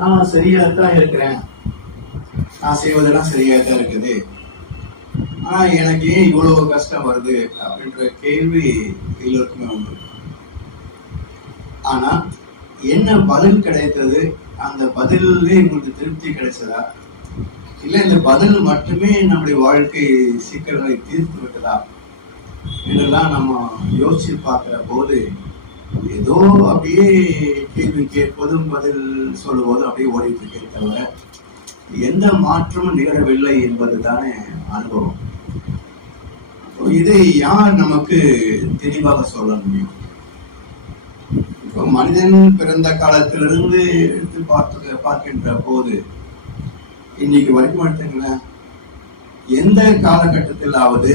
நான் சரியாத்தான் இருக்கிறேன், நான் செய்வதெல்லாம் சரியாத்தான் இருக்குது, ஆனா எனக்கு ஏன் இவ்வளவு கஷ்டம் வருது அப்படின்ற கேள்வி எல்லோருக்குமே உண்டு. ஆனா என்ன பதில் கிடைத்தது, அந்த பதிலே உங்களுக்கு திருப்தி கிடைச்சதா, இல்ல இந்த பதில் மட்டுமே நம்முடைய வாழ்க்கை சிக்கல்களை தீர்த்து விட்டதா இதெல்லாம் நம்ம யோசிச்சு பார்க்கிற போது ஏதோ அப்படியே கேள்வி கேட்பதும் பதில் சொல்லுவதும் அப்படியே ஓடிட்டு இருக்கே தவிர எந்த மாற்றமும் நிகழவில்லை என்பது தானே அனுபவம். இதை யார் நமக்கு தெளிவாக சொல்ல முடியும்? இப்போ மனிதன் பிறந்த காலத்திலிருந்து எடுத்து பார்க்கின்ற போது இன்னைக்கு வரைக்கும் எடுத்துங்களேன், எந்த காலகட்டத்திலாவது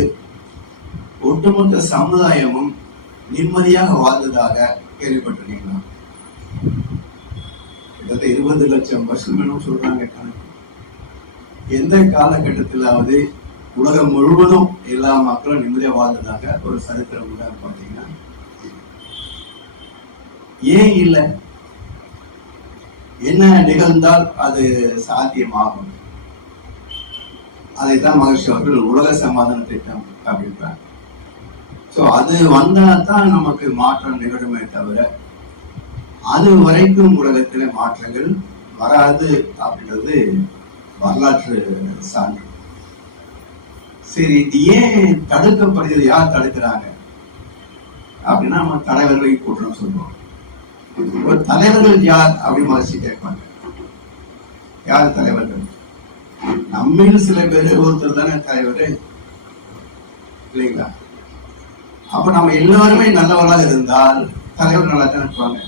ஒட்டுமொத்த சமுதாயமும் நிம்மதியாக வாழ்ந்ததாக கேள்விப்பட்டிருக்கீங்களா? கிட்டத்தட்ட 20 லட்சம் வருஷம் சொல்றாங்க கணக்கு. எந்த காலகட்டத்திலாவது உலகம் முழுவதும் எல்லா மக்களும் நிம்மதியாக வாழ்ந்ததாக ஒரு சரித்திரம் உண்டாக பார்த்தீங்கன்னா ஏன் இல்லை? என்ன நிகழ்ந்தால் அது சாத்தியமாகும்? அதைத்தான் மகர்ஷி அவர்கள் உலக சமாதான திட்டம் அப்படின்றாங்க. சோ அது வந்தா தான் நமக்கு மாற்றம் நிகழுமே தவிர அது வரைக்கும் உலகத்துல மாற்றங்கள் வராது அப்படின்றது வரலாற்று சான்று. சரி, இது ஏன் தடுக்கப்படுகிறது? யார் தடுக்கிறாங்க அப்படின்னா நம்ம தலைவர்களை கூட்டணும் சொல்லுவோம். ஒரு தலைவர்கள் யார் அப்படின்னு மகிழ்ச்சி கேட்பாங்க. யார் தலைவர்கள்? நம்மில் சில பேர் ஒருத்தர் தானே தலைவர் இல்லைங்களா? அப்ப நம்ம எல்லாருமே நல்லவர்களாக இருந்தால் தலைவர் நல்லா தான் இருப்பாங்க.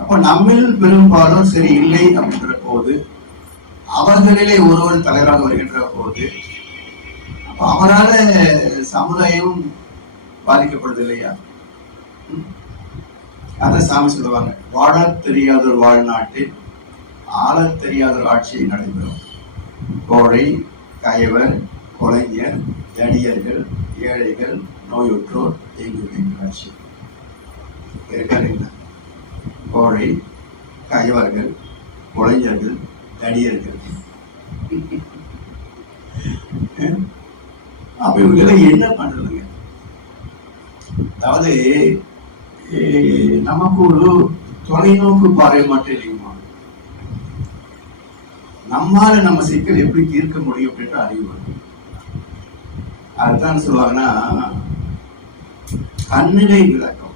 அப்ப நம்மில் பெரும்பாலும் சரி இல்லை அப்படின்ற போது அவர்களிலே ஒருவர் தலைவராக வருகின்ற போது அப்ப அவரால சமுதாயம் பாதிக்கப்படுது இல்லையா? அதான் சாமி சொல்லுவாங்க, வாழ தெரியாத ஒரு வாழ்நாட்டில் ஆள தெரியாத ஒரு ஆட்சி நடைபெறும். கோழை, கயவர், கொலைஞர், தடியர்கள், ஏழைகள், நோயுற்றோர் எங்குமே ஆட்சி இருக்காருங்களா? கோழை, கயவர்கள், கொலைஞர்கள், தடியர்கள். அப்ப இவங்க என்ன பண்றதுங்க? அதாவது நமக்கு ஒரு தொலைநோக்கு பார்வை மட்டும் இல்லையுமா, நம்மால நம்ம சிக்கல் எப்படி தீர்க்க முடியும் அப்படின்ற அறிவு. அதுதான் சொல்லுவாங்கன்னா தன்னிலை விளக்கம்.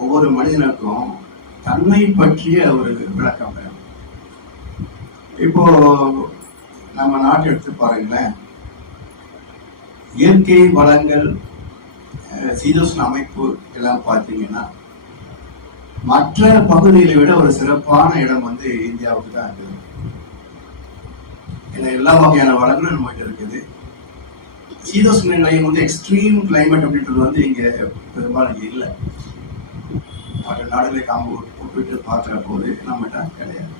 ஒவ்வொரு மனிதனுக்கும் தன்னை பற்றிய ஒரு விளக்கம் வேணும். இப்போ நம்ம நாட்டை எடுத்து பாருங்களேன், இயற்கை வளங்கள், சீதோஷ்ண அமைப்பு எல்லாம் பார்த்தீங்கன்னா மற்ற பகுதிகளை விட ஒரு சிறப்பான இடம் வந்து இந்தியாவுக்கு தான் இருக்குது. ஏன்னா எல்லா வகையான வளங்களும் நம்மகிட்ட இருக்குது. சீதோஷ்ண நிலையம் வந்து எக்ஸ்ட்ரீம் கிளைமேட் அப்படின்றது வந்து இங்க பெரும்பாலும் இல்லை. மற்ற நாடுகளை ஒப்பிட்டு பார்க்கிற போது நம்மகிட்ட கிடையாது.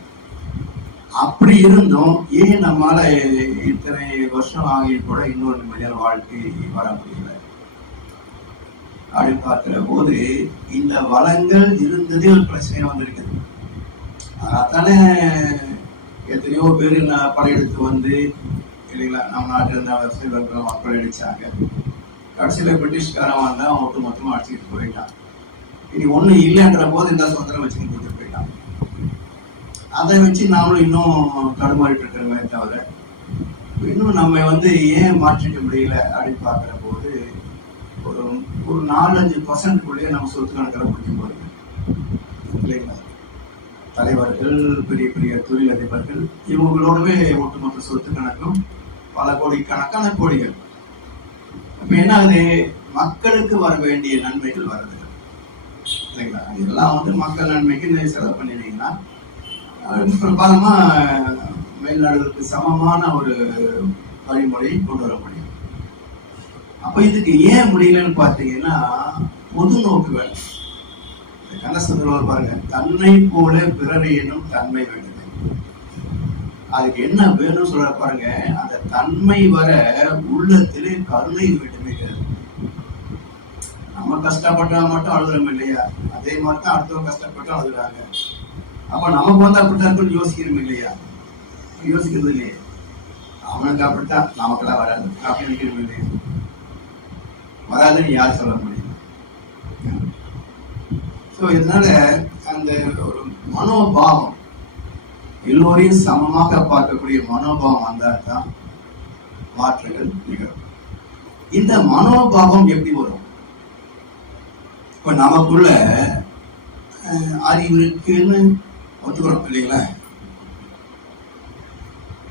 அப்படி இருந்தும் ஏன் நம்மளால இத்தனை வருஷம் ஆகி கூட இன்னொரு நிம்மதியான வாழ்க்கை வர முடியல அப்படின்னு பார்க்கிற போது இந்த வளங்கள் இருந்ததே ஒரு பிரச்சனையா வந்திருக்குது. அதனால்தானே எத்தனையோ பேர் படையெடுத்து வந்து இல்லைங்களா நம்ம நாட்டில் இருந்த செல்வர்கள் மக்கள் அடிச்சாங்க. கடைசியில் பிரிட்டிஷ்காரன் வந்தா ஒட்டு மொத்தமா அடிச்சுட்டு போயிட்டான். இனி ஒண்ணு இல்லைன்ற போது இந்த சுதந்திரம் வச்சுன்னு கொடுத்துட்டு போயிட்டான். அதை வச்சு நாமளும் இன்னும் தடுமாறிட்டு இருக்கிறோமே தவிர இன்னும் நம்ம வந்து ஏன் மாற்றிக்க முடியல அப்படின்னு பார்க்கிற போது ஒரு 4-5% நம்ம சொத்து கணக்கில் பிடிக்கும் போது இல்லைங்களா? தலைவர்கள், பெரிய பெரிய தொழிலதிபர்கள் இவங்களோடவே ஒட்டுமொத்த சொத்து கணக்கும் பல கோடிக்கணக்கான கோடிகள். அப்ப என்ன ஆகுது? மக்களுக்கு வர வேண்டிய நன்மைகள் வருது இல்லைங்களா? இதெல்லாம் வந்து மக்கள் நன்மைக்கு செலவு பண்ணினீங்கன்னா பிரபலமா மேல்நாடுகளுக்கு சமமான ஒரு வழிமுறை கொண்டு வர முடியும். அப்ப இதுக்கு ஏன் முடியலன்னு பார்த்தீங்கன்னா பொது நோக்கு வேணும். கண்ணசுந்தரவர் பாருங்க, தன்னை போல பிறரை என்னும் தன்மை வேண்டும். அதுக்கு என்ன வேணும் சொல்ற பாருங்க, அந்த தன்மை வர உள்ளத்திலே கருணை வேண்டுமே. நம்ம கஷ்டப்பட்டா மட்டும் அழுதுறோம் இல்லையா? அதே மாதிரிதான் அடுத்தவங்க கஷ்டப்பட்டு அழுகுறாங்க. அப்ப நமக்கு வந்து அப்படித்தான் இருக்குன்னு யோசிக்கணும் இல்லையா? யோசிக்கிறது இல்லையே. அவனுக்கு அப்படித்தான், நமக்கெல்லாம் வராது அப்படின்னு நினைக்கணும் இல்லையா? வராதுன்னு யார் சொல்ல முடியும்? ஸோ இதனால அந்த ஒரு மனோபாவம், எல்லோரையும் சமமாக பார்க்கக்கூடிய மனோபாவம் வந்தால் தான் மாற்றங்கள் நிகழும். இந்த மனோபாவம் எப்படி வரும்? இப்ப நமக்குள்ள அறிவு இருக்குன்னு ஒத்துக்கிறோம் இல்லைங்களா?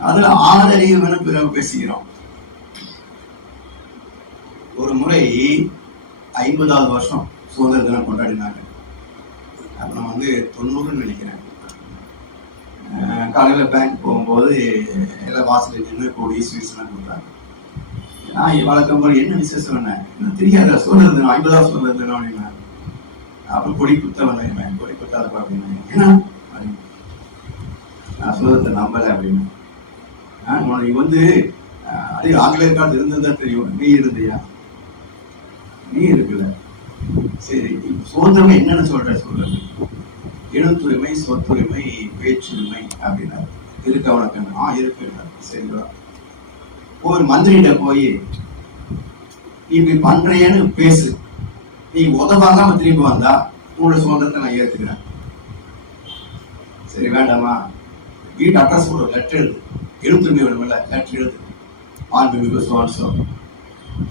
அதுல 6 அறிவு பேசிக்கிறோம். ஒரு முறை 50வது வருஷம் சுதந்திர தினம் கொண்டாடினாங்க. அப்ப நான் வந்து 90ன்னு நினைக்கிறேன். காலையில பேங்க் போகும்போது எல்லாம் வாசல் நின்று கூடி ஸ்வீட்ஸ் எல்லாம் கொடுத்தாங்க. நான் வழக்கம் போல என்ன விசேஷம் என்ன தெரியாத சுதந்திர தினம் 50வது சுதந்திர தினம் அப்படின்னா, அப்புறம் கொடி குத்த வந்தேன். கொடி குத்தாதப்பா அப்படின்னு. ஏன்னா நான் சுதந்திரத்தை நம்பலை அப்படின்னு. நீ வந்து அதே ஆங்கிலேயர் காலத்து இருந்ததா தெரியும். நீ இருந்தியா? நீ இருக்குல்ல. சரி, சுதந்திரமே என்னன்னு சொல்றது? எழுத்துரிமை, சொத்துரிமை, பேச்சுரிமை அப்படின்னா இருக்க உனக்கு இருக்கு. சரிங்களா? ஒரு மந்திரிகிட்ட போய் இப்படி பண்றேன்னு பேசு, நீ உதவாங்காம திரும்பி வந்தா உங்களோட சுதந்திரத்தை நான் ஏத்துக்கிறேன். சரி வேண்டாமா? வீட்டு அட்ரஸ் கூட லெட்டர் எழுது. எழுத்துரிமை வேணுமில்ல, லெட்டர் எழுது. மாண்புமிகு சோன்சோ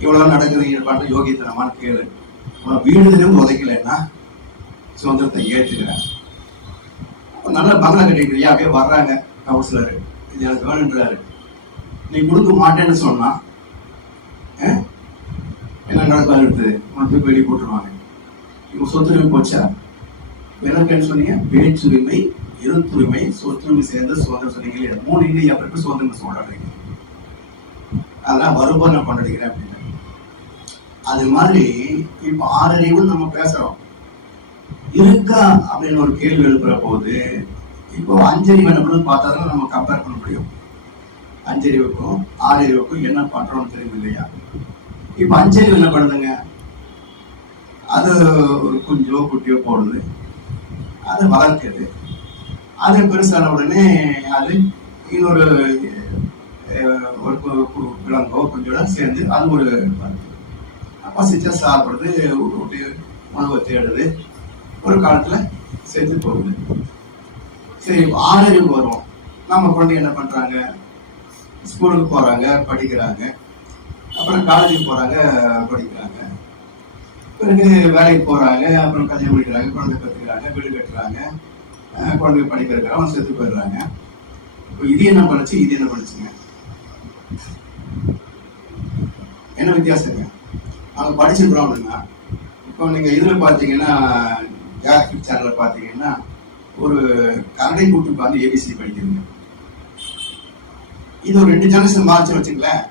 இவ்வளவு நடக்குது பண்ற யோகித்தனமான்னு கேளு. வீடுதிலும் உதைக்கலன்னா சுதந்திரத்தை ஏத்துக்கிறேன். நல்ல பங்களா கட்டிக்கிறியா? அப்படியே வர்றாங்க கவுன்சிலரு, இது எனக்கு வேணுன்றாரு. நீ கொடுக்க மாட்டேன்னு சொன்னா என்ன நடக்காது? எடுத்து உனக்கு வெளியே போட்டுருவாங்க. இவங்க சொத்துரிமை போச்சா? எனக்கு சொன்னீங்க பேச்சுரிமை, எழுத்துரிமை, சொத்துரிமை சேர்ந்த சுதந்திரம் சொன்னீங்க. 3 இந்தியா பிறகு சுதந்திரம் கொண்டாடுறீங்க. அதெல்லாம் வரும்போது நான் கொண்டாடுகிறேன் அப்படின்னு. அது மாதிரி இப்ப 6 அறிவுன்னு நம்ம பேசுறோம். இருக்கா அப்படின்னு ஒரு கேள்வி எழுப்புற போது இப்போ 5 அறிவு என்ன பண்ணு பார்த்தா தான் நம்ம கம்பேர் பண்ண முடியும். 5 அறிவுக்கும் 6 அறிவுக்கும் என்ன பண்றோம்னு தெரியும் இல்லையா? இப்ப 5 அறிவு என்ன பண்ணுதுங்க? அது ஒரு குஞ்சோ குட்டியோ போடுது, அது வளர்க்குது. அது பெருசான உடனே அது இன்னொரு விலங்கோ குஞ்சோட சேர்ந்து அது ஒரு பசிச்சா சாப்பிடுறது, உணவை தேடுது, ஒரு காலத்துல செத்து போகுது. சரி, 6 அறிவு வரும். நம்ம குழந்தை என்ன பண்றாங்க? ஸ்கூலுக்கு போறாங்க, படிக்கிறாங்க, அப்புறம் காலேஜுக்கு போறாங்க, படிக்கிறாங்க, பிறகு வேலைக்கு போறாங்க, அப்புறம் கல்யாணம் பண்ணிக்கிறாங்க, குழந்தை கத்துக்கிறாங்க, வீடு கட்டுறாங்க, குழந்தை படிக்கிறாங்க, அவன் செத்து போயிடுறாங்க. இப்போ இது என்ன படிச்சு, இது என்ன படிச்சுங்க? என்ன வித்தியாசங்க? அவங்க படிச்சிருக்கிறோம் அப்படின்னா, இப்போ நீங்க இதுல பாத்தீங்கன்னா ஜாக்ரிக் சேனல்ல பாத்தீங்கன்னா ஒரு கரடை கூட்டு உட்காந்து ஏபிசி படிக்கிறீங்க. இது ஒரு 2 ஜெனரேஷன் மார்ச் வச்சுக்கலேன்,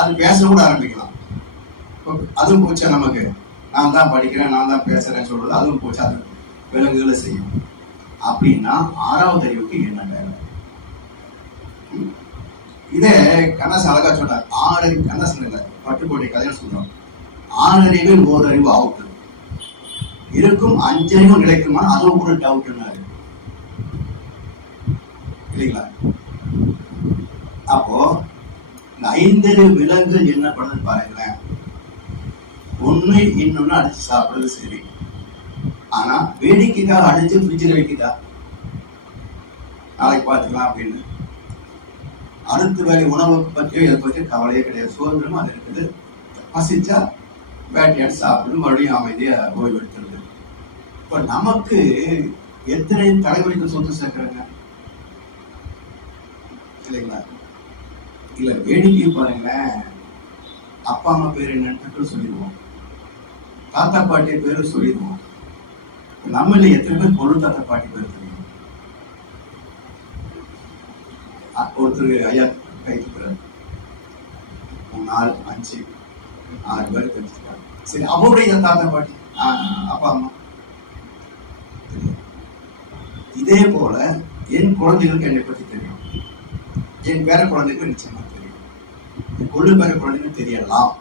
அது பேச கூட ஆரம்பிக்கலாம். அதுவும் போச்சா நமக்கு? நான் தான் படிக்கிறேன், நான் தான் பேசுறேன்னு சொல்றது அதுவும் போச்சு. அது விலங்குகளை செய்யும். அப்படின்னா 6வது அறிவுக்கு என்ன தேவை? இதே கண்ணாசன் அழகா சொன்னார். 6 அறிவு கண்ணாசன் இல்லை, பட்டுக்கோட்டை கதைன்னு சொல்றோம். 6 அறிவு 1 அறிவு அவுட் இருக்கும். 5 அறிவும் கிடைக்குமா? அதுவும் கூட டவுட்னாரு இல்லைங்களா? அப்போ இந்த 5 அறிவு விலங்குகள் என்ன பண்ணுது பாருங்களேன். ஒண்ணு இன்னொன்னு அடிச்சு சாப்பிடுறது சரி, ஆனா வேடிக்கைக்காக அடிச்சு ஃப்ரிட்ஜில் வைக்குதா? நாளைக்கு பார்த்துக்கலாம் அப்படின்னு. அடுத்த வேலை உணவை பற்றியோ இதை பற்றியோ கவலையே கிடையாது. சுதந்திரமா அது இருக்குது. பசிச்சா வேட்டையாடு சாப்பிடுறது, மறுபடியும் அமைதியா ஓய்வு எடுத்துருது. இப்ப நமக்கு எத்தனை தலைமுறைக்கு சொத்து சேர்க்கிறாங்க இல்லைங்களா? இல்ல வேடிக்கை பாருங்களேன். அப்பா அம்மா பேர் என்னன்னு சொல்லிடுவோம், தாத்தா பாட்டி பேரு சொல்லிடுவோம். நம்மள எத்தனை பேர் பொருள் தாத்தா பாட்டி பேர் தெரியும்? ஒருத்தர் ஐயா கைத்துக்கிறார், 4, 5, 6 பேர் தெரிஞ்சுக்கிறாங்க. சரி, அவருடைய தாத்தா பாட்டி அப்பா அம்மா தெரியும். இதே போல என் குழந்தைகளுக்கு என்னை பற்றி தெரியும், என் பேர குழந்தைக்கு நிச்சயமா தெரியும், என் கொள்ளு பேர குழந்தைக்கு தெரியலாம்,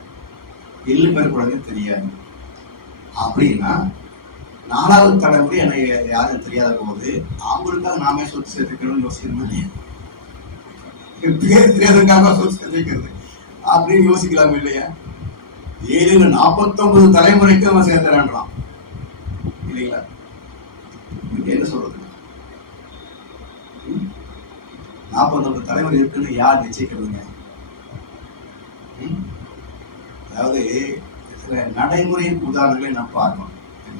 எள்ளு பேர குழந்தைக்கு தெரியாது. அப்படின்னா 4வது தலைமுறை என்னை யாரும் தெரியாத போது அவங்களுக்காக நாமே சொத்து சேர்த்துக்கணும்னு யோசிக்கணுமா இல்லையா? பேர் தெரியாததுக்காக சொத்து சேர்த்துக்கிறது அப்படின்னு யோசிக்கலாம் இல்லையா? 49 தலைமுறைக்கு அவன் சேர்த்துறான்றான் இல்லைங்களா? என்ன சொல்றது? 49 தலைமுறை இருக்குன்னு யார் நிச்சயிக்கிறதுங்க? அதாவது சில நடைமுறை உதாரணங்களை நான் பார்க்கணும்.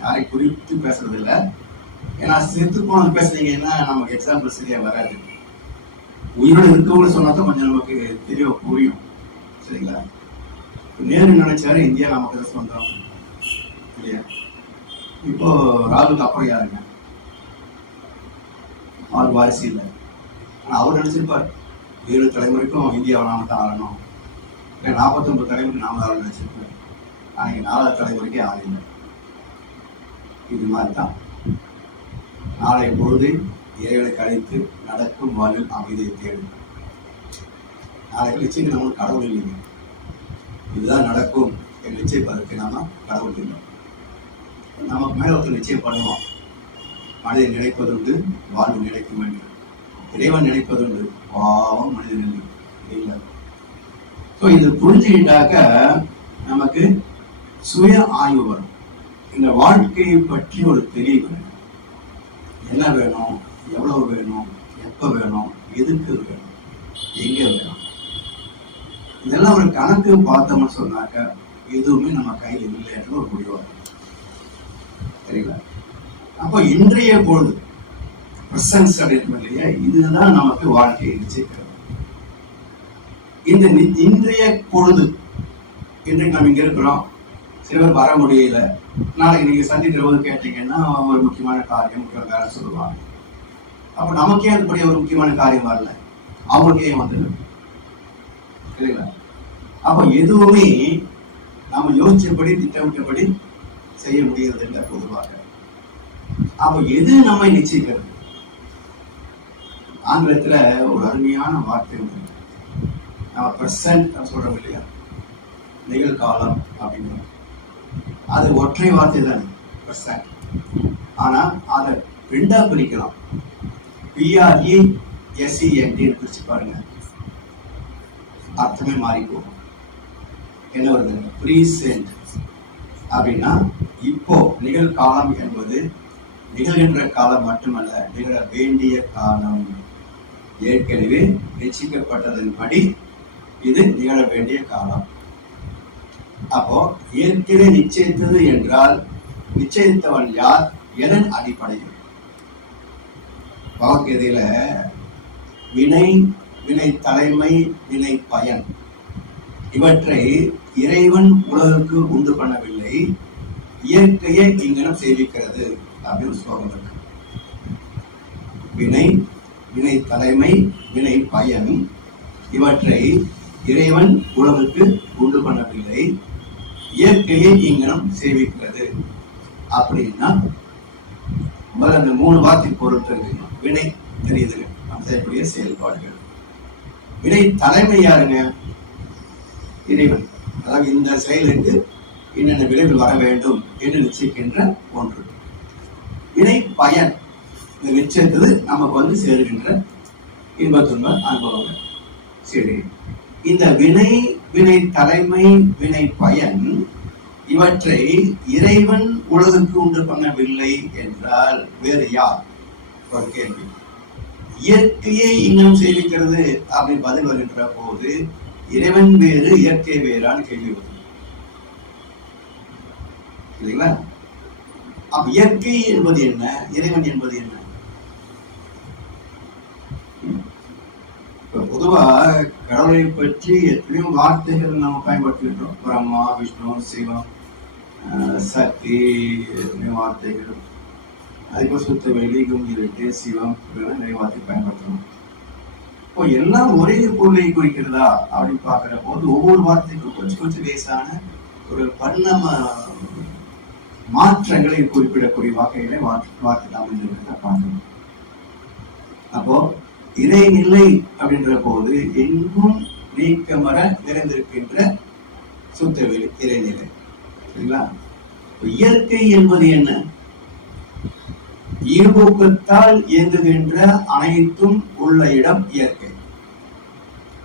யாரை குறித்து பேசுறது இல்லை. ஏன்னா செத்து போனது பேசுறீங்கன்னா நமக்கு எக்ஸாம்பிள் சரியா வராது. உயிரோடு இருக்கவங்க சொன்னாதான் கொஞ்சம் நமக்கு தெரிய புரியும். சரிங்களா? நேரு நினைச்சாரு இந்தியா நமக்கு தான் சொந்தம் இல்லையா? இப்போ ராகுலுக்கு அப்புறம் யாருங்க? அவர் வாரிசு இல்லை. ஆனா அவர் நினைச்சிருப்பார் 7 தலைமுறைக்கும் இந்தியாவை நாம தான் ஆளணும், இல்லை 49 தலைமுறைக்கு நாம தான் நினைச்சிருப்பார். ஆனா 4வது தலைமுறைக்கு ஆள் இல்லை. இது மாதிரிதான் நாளை பொழுது இறைவனை கழித்து நடக்கும் வாழ்வில் அமைதியை தேடும். நாளைக்கு நிச்சயம் நம்மளுக்கு கடவுள் இல்லைங்க. இதுதான் நடக்கும் என்று நிச்சயிப்பதற்கு நாம கடவுள் இல்லை. நமக்கு மேல ஒருத்தர் நிச்சயம் பண்ணுவோம். மனிதன் நினைப்பதுண்டு வாழ்வு நினைக்கும் என்று. இறைவன் நினைப்பதுண்டு பாவம் மனிதன் என்று இல்லை. இது புரிஞ்சுக்கிட்டாக்க நமக்கு சுய ஆய்வு வரும். இந்த வாழ்க்கையை பற்றி ஒரு தெளிவு வேணும். என்ன வேணும், எவ்வளவு வேணும், எப்ப வேணும், எதுக்கு வேணும், எங்க வேணும், இதெல்லாம் ஒரு கணக்கு பார்த்தோம்னு சொன்னாக்க எதுவுமே நம்ம கையில் இல்லை என்று ஒரு முடிவாகும். சரிங்களா? அப்போ இன்றைய பொழுது பிரசன்ஸ் அப்படின்னு இல்லையா, இதுதான் நமக்கு வாழ்க்கையை நிச்சயிக்கிறது. இந்த இன்றைய பொழுது, இன்றைக்கு நம்ம இங்க இருக்கிறோம், சிலர் வர முடியல, நாளைக்கு நீங்க சந்திக்கிற போது கேட்டீங்கன்னா ஒரு முக்கியமான காரியம் வேற சொல்லுவாங்க. அப்ப நமக்கே அதுபடி ஒரு முக்கியமான காரியம் வரல, அவங்களுக்கே வந்துடும். சரிங்களா? அப்ப எதுவுமே நம்ம யோசிச்சபடி திட்டமிட்டபடி செய்ய முடிகிறது இல்லை பொதுவாக. அப்ப எது நம்மை நிச்சயிக்கிறது? ஆங்கிலத்துல ஒரு அருமையான வார்த்தை உண்டு. நம்ம பிரசன்ட் சொல்றோம் இல்லையா, நிகழ்காலம் அப்படின்னு. அது ஒற்றை வார்த்தை தானே பிரசன்ட். ஆனா அதை 2ஆ பிரிக்கலாம். PRESENT பிரிச்சு பாருங்க, அர்த்தமே மாறி போகும். என்ன வருது? பிரீசென்ட் அப்படின்னா இப்போ நிகழ்காலம் என்பது நிகழ்கின்ற காலம் மட்டுமல்ல, நிகழ வேண்டிய காலம். ஏற்கனவே நிச்சயிக்கப்பட்டதன்படி இது நிகழ வேண்டிய காலம். அப்போ ஏற்கனவே நிச்சயித்தது என்றால் நிச்சயித்தவன் யார், எதன் அடிப்படையில்? பகவத்கீதையில வினை, வினை தலைமை, வினை பயன் இவற்றை இறைவன் உலகுக்கு உண்டு பண்ணவில்லை, இயற்கையை இங்கனம் சேவிக்கிறது அப்படின்னு ஸ்லோகம் இருக்கு. வினை, வினை தலைமை, வினை பயன் இவற்றை இறைவன் உலகுக்கு உண்டு பண்ணவில்லை, இயற்கையை இங்கனம் சேவிக்கிறது. அப்படின்னா முதல்ல அந்த 3 வார்த்தை பொருள் தெரிஞ்சுக்கணும். வினை தெரியுது, நம்ம செய்யக்கூடிய செயல்பாடுகள். வினை தலைமை யாருங்க? இறைவன். அதாவது இந்த செயலுக்கு என்னென்ன விளைவில் வர வேண்டும் என்று நிச்சயிக்கின்ற ஒன்று. வினை பயன், இந்த நிச்சயித்தது நமக்கு வந்து சேருகின்ற இன்பத்துன்ப அனுபவங்கள். சரி, இந்த வினை, வினை தலைமை, வினை பயன் இவற்றை இறைவன் உலகுக்கு உண்டு பண்ணவில்லை என்றால் வேறு யார்? ஒரு கேள்வி. இயற்கையை இன்னும் சேவிக்கிறது அப்படின்னு பதில் வருகின்ற போது இறைவன் வேறு இயற்கை வேறான்னு கேள்வி வருது இல்லைங்களா? அப்ப இயற்கை என்பது என்ன, இறைவன் என்பது என்ன? பொதுவா கடவுளை பற்றி எத்தனையோ வார்த்தைகள் நம்ம பயன்படுத்திக்கிட்டோம். பிரம்மா, விஷ்ணு, சிவம், சக்தி, எத்தனையோ வார்த்தைகள். அதுக்கு சுத்த வெளி, கும்பிட்டு, சிவம், நிறைய வார்த்தை பயன்படுத்தணும். இப்போ எல்லாம் ஒரே பொருளை குறிக்கிறதா அப்படின்னு பாக்குற போது ஒவ்வொரு வார்த்தைக்கும் கொஞ்சம் கொஞ்சம் லேசான ஒரு பரிணாம மாற்றங்களை குறிப்பிடக்கூடிய வார்த்தைகளை வார்த்தை அமைந்திருக்கிறத பார்க்கணும். அப்போ இறைநிலை அப்படின்ற போது எங்கும் நீக்கமர நிறைந்திருக்கின்ற சுத்தவெளி இறைநிலை. சரிங்களா? இயற்கை என்பது என்ன? இயல்போக்கத்தால் இயங்குகின்ற அனைத்தும் உள்ள இடம் இயற்கை.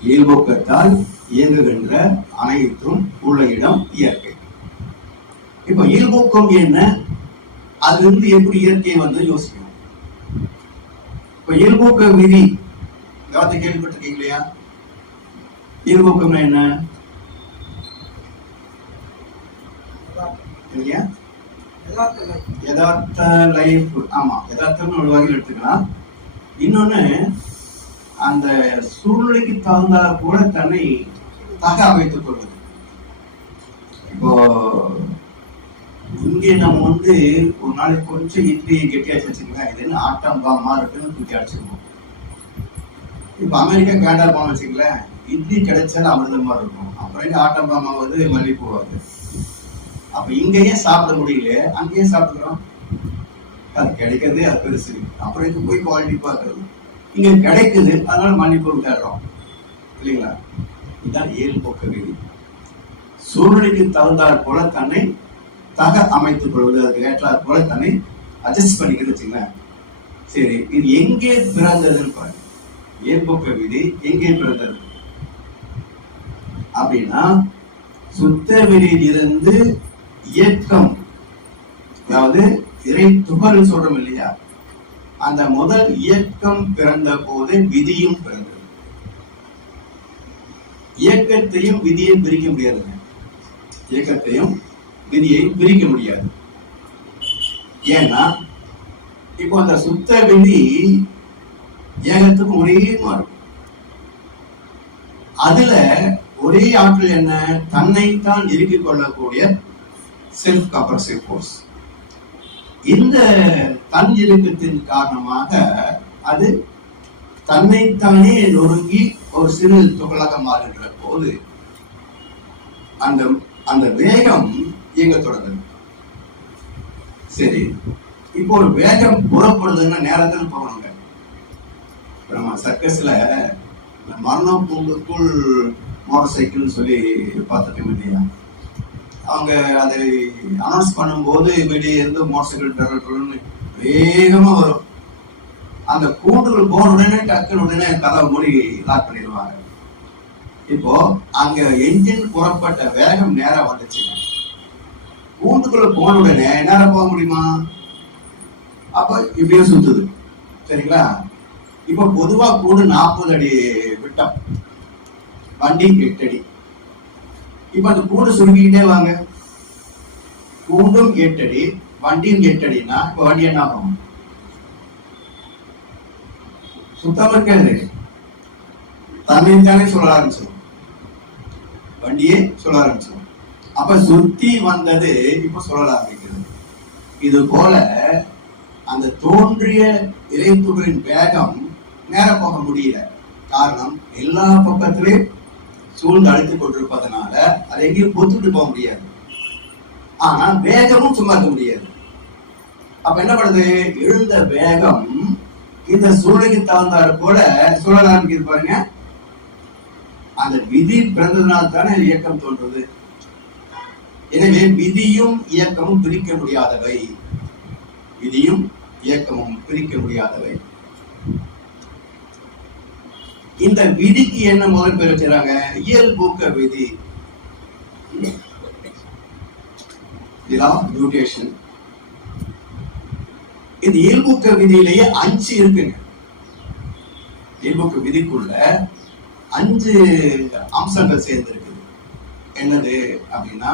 இயல்போக்கத்தால் இயங்குகின்ற அனைத்தும் உள்ள இடம் இயற்கை. இப்ப இயல்போக்கம் என்ன, அதுல இருந்து எப்படி இயற்கை வந்து யோசிக்கணும். இப்ப இயல்போக்க விதி கவனத்தை கேள்விப்பட்டிருக்கீங்க இல்லையா? இயல்போக்கம் என்ன இல்லையா? யதார்த்த லைஃப். ஆமா, யதார்த்தம் ஒரு வகையில் எடுத்துக்கலாம். இன்னொன்னு, அந்த சூழ்நிலைக்கு தகுந்தா கூட தன்னை தக அமைத்துக் கொள்வது. இப்போ இங்கே நம்ம வந்து ஒரு நாளைக்கு கொஞ்சம் இட்லியை கெட்டியாச்சு வச்சுக்கலாம், இதுன்னு ஆட்டம் பாமா இருக்குன்னு தூக்கி அடிச்சிருக்கோம். இப்ப அமெரிக்கா கேண்டா போன வச்சுக்கல, இட்லி கிடைச்சாலும் அமிர்தமா இருக்கும். அப்புறம் ஆட்டம் பாமா வந்து மல்லிப்பூ வருது. அப்ப இங்கேயே சாப்பிட முடியல, அங்கேயே சாப்பிடுறோம். அது கிடைக்கிறது அது பெருசு. அப்புறம் இங்க போய் குவாலிட்டி பார்க்கறது. இங்க கிடைக்குது, அதனால மல்லிப்பூ தேடுறோம் இல்லைங்களா? இதுதான் இயல்போக்க விதி. சூழ்நிலைக்கு தகுந்தாற் போல தன்னை தக அமைத்துக் கொள்வது, அதுக்கு ஏற்றாற் போல தன்னை அட்ஜஸ்ட் பண்ணிக்கிறது வச்சுங்களேன். சரி, இது எங்கே பிறந்ததுன்னு பாருங்க. இயல்போக்க விதி எங்கே பிறந்தது அப்படின்னா, சுத்த வெளியில் இருந்து இயக்கம், அதாவது இறை துகள் சொல்றோம் இல்லையா, அந்த முதல் இயக்கம் பிறந்த போது விதியும் பிறந்தது. இயக்கத்தையும் விதியை பிரிக்க முடியாதுங்க. இயக்கத்தையும் விதியை பிரிக்க முடியாது. ஏன்னா இப்போ அந்த சுத்த வெளி ஏகத்துக்கும் ஒரே மாதிரி. அதுல ஒரே ஆற்றல் என்ன, தன்னைத்தான் இறுக்கிக் கொள்ளக்கூடிய செல்ஃப் கப்ரசிவ் ஃபோர்ஸ். இந்த தன் இறுக்கத்தின் காரணமாக அது தன்னைத்தானே நொறுங்கி ஒரு சிறு துகளாக மாறுகின்ற போது அந்த அந்த வேகம் இயங்க தொடங்குது. சரி, இப்போ ஒரு வேகம் புறப்படுதுன்னா நேரத்தில் போகணுங்க. நம்ம சர்க்கஸ்ல மரண பூண்டுக்குள் மோட்டார் சைக்கிள் சொல்லி பார்த்துட்டோம் இல்லையா? அவங்க அதை அனௌன்ஸ் பண்ணும்போது வெளியே இருந்து மோட்டார் சைக்கிள் வேகமா வரும். அந்த கூண்டுகள் போன உடனே டக்குன்னு உடனே கதவை மூடி லாக் பண்ணிடுவாங்க. இப்போ அங்க என்ஜின் புறப்பட்ட வேகம் நேரம் வந்துச்சு. கூண்டுக்குள்ள போன உடனே நேரம் போக முடியுமா? அப்ப இப்படியே சுத்துது. சரிங்களா? இப்ப பொதுவா கூண்டு 40 அடி விட்டம், வண்டி 8 அடி. இப்ப அந்த கூண்டு சுருக்கிக்கிட்டே வாங்க. கூண்டும் 8 அடி, வண்டியும் 8 அடினா இப்ப வண்டி என்ன ஆகும்? சுத்தமா இருக்காது. தன்னைத்தானே சொல்ல ஆரம்பிச்சிடும், வண்டியே சொல்ல ஆரம்பிச்சிடும். அப்ப சுத்தி வந்தது இப்ப சொல்ல ஆரம்பிக்கிறது. இது போல அந்த தோன்றிய இறைத்துகளின் வேகம் நேரம் போக முடியல. காரணம், எல்லா பக்கத்திலையும் சூழ்ந்து அழைத்துக் கொண்டிருப்பதனால அதை எங்கேயும் பொத்துட்டு போக முடியாது. ஆனா வேகமும் சும்மா இருக்க முடியாது. அப்ப என்ன பண்ணுது, எழுந்த வேகம் இந்த சூழ்நிலைக்கு தகுந்தாறு போல சுழல ஆரம்பிக்குது. பாருங்க, அந்த விதி பிறந்ததுனால தானே இயக்கம் தோன்றுது. எனவே விதியும் இயக்கமும் பிரிக்க முடியாதவை. விதியும் இயக்கமும் பிரிக்க முடியாதவை. இந்த விதிக்கு என்ன முதல் பேர் வச்சுறாங்க? இயல்போக்க விதி. இந்த இயல்போக்க விதியிலேயே 5 இருக்குங்க. இயல்போக்க விதிக்குள்ள 5 அம்சங்கள் சேர்ந்து இருக்குது. என்னது அப்படின்னா,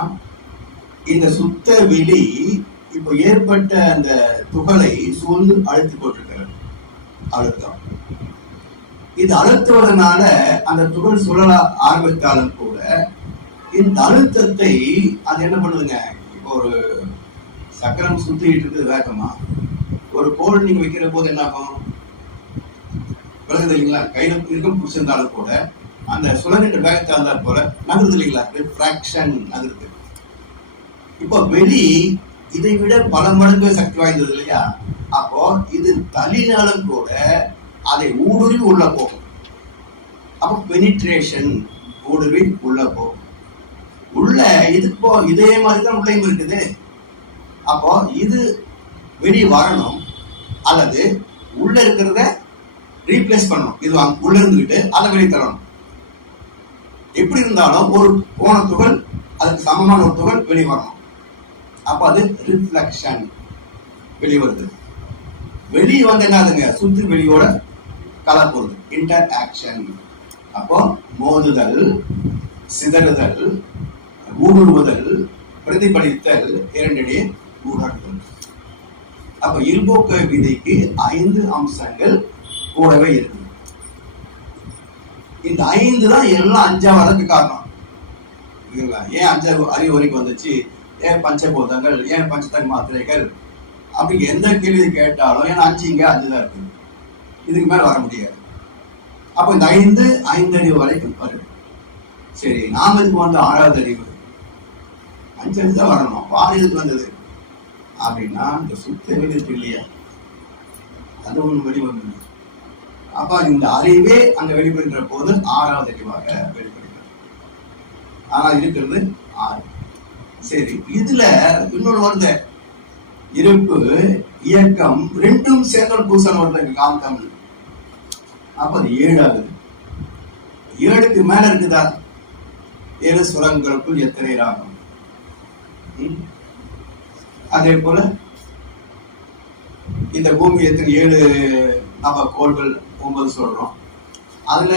இந்த சுத்த வெளி இப்போ ஏற்பட்ட அந்த துகளை சூழ்ந்து அழுத்திக் கொண்டிருக்கிறது. அழுத்தம் இது அழுத்துவதனால அந்த துகள் சுழல ஆரம்பித்தாலும் கூட இந்த அழுத்தத்தை அது என்ன பண்ணுதுங்க? இப்போ ஒரு சக்கரம் சுத்திட்டு இருக்குது வேகமா, ஒரு கோல் நீங்க வைக்கிற போது என்ன ஆகும்? விளங்குது இல்லைங்களா? கையில இருக்கும் பிடிச்சிருந்தாலும் கூட அந்த சுழலின் வேகத்தை இருந்தால் போல நகருது இல்லைங்களா? ரிஃப்ராக்ஷன் நகருது. இப்போ வெளி இதை விட பல மடங்கு சக்தி வாய்ந்தது இல்லையா? அப்போ இது தள்ளினாலும் கூட அதை ஊடுருவி உள்ள போகும். அப்போ பெனிட்ரேஷன், ஊடுருவி உள்ள போகும். உள்ள இது இப்போ இதே மாதிரிதான் உள்ளேயும் இருக்குது. அப்போ இது வெளியே வரணும். அல்லது உள்ள இருக்கிறத ரீப்ளேஸ் பண்ணணும். இது உள்ள இருந்துகிட்டு அதை வெளியே தரணும். எப்படி இருந்தாலும் ஒரு போன துகள் அதுக்கு சமமான ஒரு துகள் வெளியே வரணும். அப்ப அது ரிஃப்ளெக்ஷன் வெளியே வருது. வெளியே வந்து என்னதுங்க, சுற்றி வெளியோட கலப்போகுது, இன்டர் ஆக்ஷன். அப்போ மோதுதல், சிதறுதல், ஊடுருவுதல், பிரதிபலித்தல், இரண்டிடையே ஊடறுதல். அப்ப இல்போக்க விதிக்கு 5 அம்சங்கள் கூடவே இருக்கு. இந்த 5 தான் எல்லாம் 5ஆவது வரதுக்கு காரணம். ஏன் 5 அறிவு வரைக்கும் வந்துச்சு, ஏன் பஞ்சபூதங்கள், ஏன் பஞ்சதன் மாத்திரைகள், அப்படி எந்த கேள்வி கேட்டாலும் ஏன்னா 5 இங்க 5 தான் இருக்கு, இதுக்கு மேல வர முடியாது. அப்ப இந்த 5 அறிவு வரைக்கும் வருது. சரி, நாம இதுக்கு வந்து 6வது அறிவு 5 அறிவு தான் வரணும், வாரியத்துக்கு வந்தது அப்படின்னா இந்த சுத்த வெளியிட்டு இல்லையா, அது ஒண்ணு வெளிவந்து. அப்ப இந்த அறிவே அங்க வெளிப்படுகின்ற போது 6வது அறிவாக வெளிப்படுகிறது. ஆனா இருக்கிறது 6. சரி, இதுல இன்னொரு வருது, இருப்பு இயக்கம் ரெண்டும் சேர்ந்த பூசணம் வருது காந்தம். அப்ப அது 7 ஆகுது. 7க்கு மேல இருக்குதா, 7 சுரங்களுக்குள் எத்தனை ராகம். அதே போல இந்த பூமி எத்தனை 7 நம்ம கோள்கள் 9 சொல்றோம். அதுல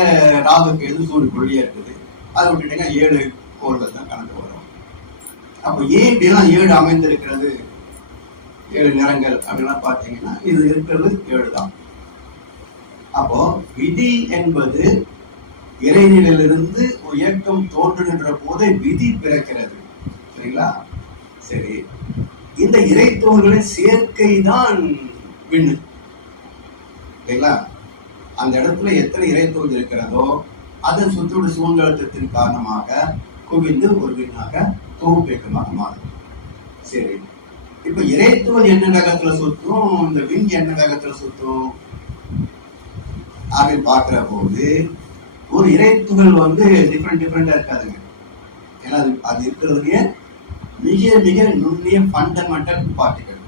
ராகுக்கு எது சூரிய கொள்ளியா இருக்குது, அதை விட்டுட்டீங்கன்னா 7 கோள்கள் தான் கணக்கு வரும். அப்போ ஏன் இப்படிலாம் 7 அமைந்திருக்கிறது, 7 நிறங்கள் அப்படிலாம் பார்த்தீங்கன்னா இது இருக்கிறது 7 தான். அப்போ விதி என்பது இறைநிலையிலிருந்து ஒரு இயக்கம் தோன்றுகின்ற போதே விதி பிறக்கிறது. சரிங்களா? சரி, இந்த இறைத்தோள்களின் சேர்க்கை தான் விண்ணு. சரிங்களா? அந்த இடத்துல எத்தனை இறைத்தோள் இருக்கிறதோ அதன் சுற்றோடு சூழ்நிலத்தின் காரணமாக குவிந்து ஒரு விண்ணாக தொகுப்பேக்கமாக மாறும். சரி, இப்ப இறைத்துவல் என்ன வேகத்துல சுற்றும், இந்த விண் என்ன வேகத்துல சுற்றும் அப்படின்னு பார்க்கிற போது ஒரு இறைத்துகள் வந்து டிஃப்ரெண்டா இருக்காதுங்க. ஏன்னா அது இருக்கிறதுலயே மிக மிக நுண்ணிய ஃபண்டமெண்டல் பார்ட்டிகள்.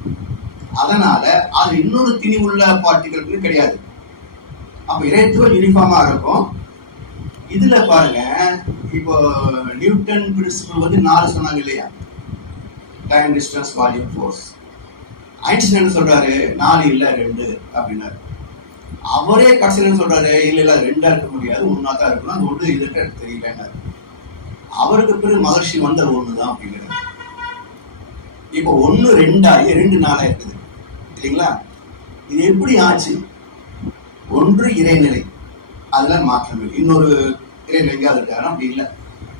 அதனால அது இன்னொரு திணி உள்ள பார்ட்டிகளுக்கு கிடையாது. அப்ப இறைத்துகள் யூனிஃபார்மா இருக்கும். இதுல பாருங்க, இப்போ நியூட்டன் பிரின்சிபல் வந்து 4 சொன்னாங்க இல்லையா, time, distance, volume, force. Einstein என்ன சொல்றாரு, 4 இல்ல 2 அப்படின்னாரு. அவரே கடைசியில் சொல்றாரு, இல்ல 2 இருக்க முடியாது, 1 தான் இருக்கணும், அது 1 இதுக்கு எனக்கு தெரியலன்னாரு. அவருக்கு பிறகு மகர்ஷி வந்த 1 தான் அப்படிங்கிறாரு. இப்போ 1 2 ஆகி 2 4 இருக்குது இல்லைங்களா? இது எப்படி ஆச்சு? 1 இறைநிலை, அதுல மாற்றம் இல்லை. இன்னொரு இறைநிலை எங்கேயாவது இருக்காரு, அப்படி இல்லை.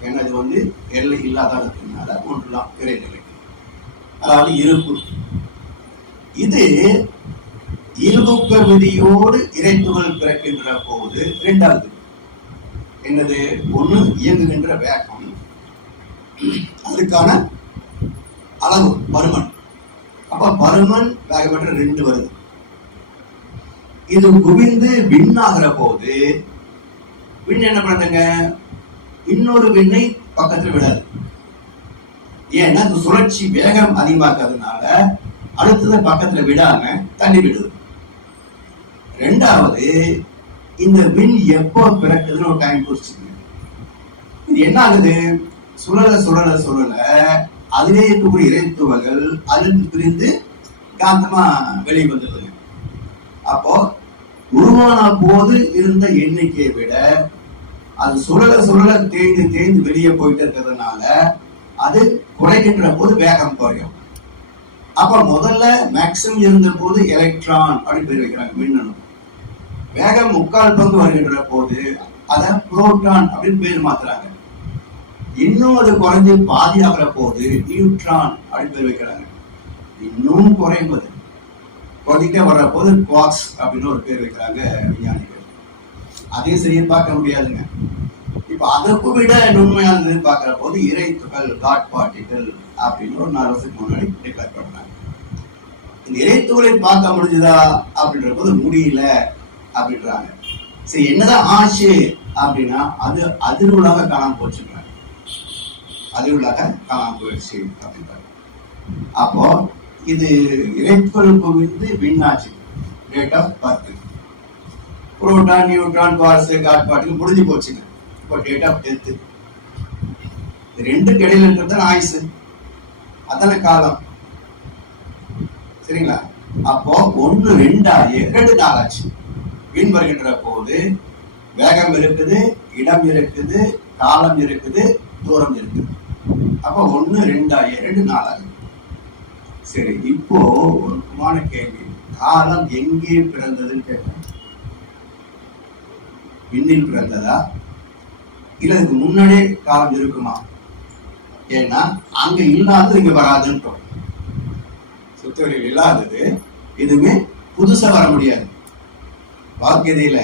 ஏன்னா இது வந்து எல்லை இல்லாத இருக்கிறதுனால 1 தான் இறைநிலை, அதாவது இருப்பு. இது இருபுக்க விதியோடு இறைத்துகள் பிறக்கின்ற போது 2வது என்னது, 1 இயங்குகின்ற வேகம், அதுக்கான அளவு பருமன். அப்ப பருமன் வேகமற்ற 2 வருது. இது குவிந்து விண்ணாகிற போது விண் என்ன பண்ணுங்க, இன்னொரு விண்ணை பக்கத்துல விடாது. ஏன்னா இந்த சுழற்சி வேகம் அதிகமாக்குறதுனால அடுத்தது பக்கத்துல விடாம தள்ளி விடுது. 2வது, இந்த விண் எப்போ பிறக்குதுன்னு ஒரு டைம் குறிச்சுங்க. இது என்ன ஆகுது, சுழல சுழல சுழல அதிலே இருக்கக்கூடிய இறைத்துவங்கள் அதிலிருந்து பிரிந்து காந்தமா வெளியே வந்துடுது. அப்போ உருவான போது இருந்த எண்ணிக்கையை விட அது சுழல சுழல தேய்ந்து தேய்ந்து வெளியே போயிட்டு இருக்கிறதுனால அது குறைகின்ற போது வேகம் குறையும். அப்ப முதல்ல மேக்சிமம் இருந்த போது எலக்ட்ரான் அப்படின்னு பேர் வைக்கிறாங்க, மின்னணு. வேகம் 3/4 பங்கு வருகின்ற போது அத புரோட்டான் அப்படின்னு பேர் மாத்துறாங்க. இன்னும் அது குறைஞ்சு பாதி ஆகிற போது நியூட்ரான் அப்படின்னு பேர் வைக்கிறாங்க. இன்னும் குறையும்போது குறைஞ்சிட்டே வர்ற போது குவார்க்ஸ் அப்படின்னு ஒரு பேர் வைக்கிறாங்க விஞ்ஞானிகள். அதையும் சரியா பார்க்க முடியாதுங்க. இப்ப அதற்கு விட நுண்மையானது பார்க்கிற போது இறைத்துகள், காட் பார்ட்டிகள் அப்படின்னு ஒரு 4 வருஷத்துக்கு முன்னாடி டிக்ளேர் பண்றாங்க. இந்த இறைத்துகளை பார்க்க முடிஞ்சதா அப்படின்ற போது முடியல அப்படின்றாங்க. சரி, என்னதான் ஆச்சு அப்படின்னா அது அதிர்வுலாக காணாம போச்சுக்கிறாங்க. அதிர்வுலாக காணாம போயிடுச்சு அப்படின்றாங்க. அப்போ இது இறைத்துகள் குவிந்து விண்ணாச்சு. Date of birth. Proton, neutron, quarks, God particle முடிஞ்சு போச்சுங்க. இப்போ டேட் ஆஃப் டெத். ரெண்டுக்கு இடையில இருக்கிறது தான் ஆயுசு, அதான காலம். சரிங்களா? அப்போ 1 2 2 நாள் ஆச்சு. வீண் வருகின்ற போது வேகம் இருக்குது, இடம் இருக்குது, காலம் இருக்குது, தூரம் இருக்குது. அப்போ 1 2 2 நாள் ஆகுது. சரி, இப்போ ஒரு முக்கியமான கேள்வி, காலம் எங்கே பிறந்ததுன்னு கேட்டேன். விண்ணில் பிறந்ததா இல்ல இதுக்கு முன்னாடியே காலம் இருக்குமா? ஏன்னா அங்க இல்லாதது இங்க வராதுன்றோம். சுத்தவெளியில் இல்லாதது எதுவுமே புதுசா வர முடியாது. வாக்கியதையில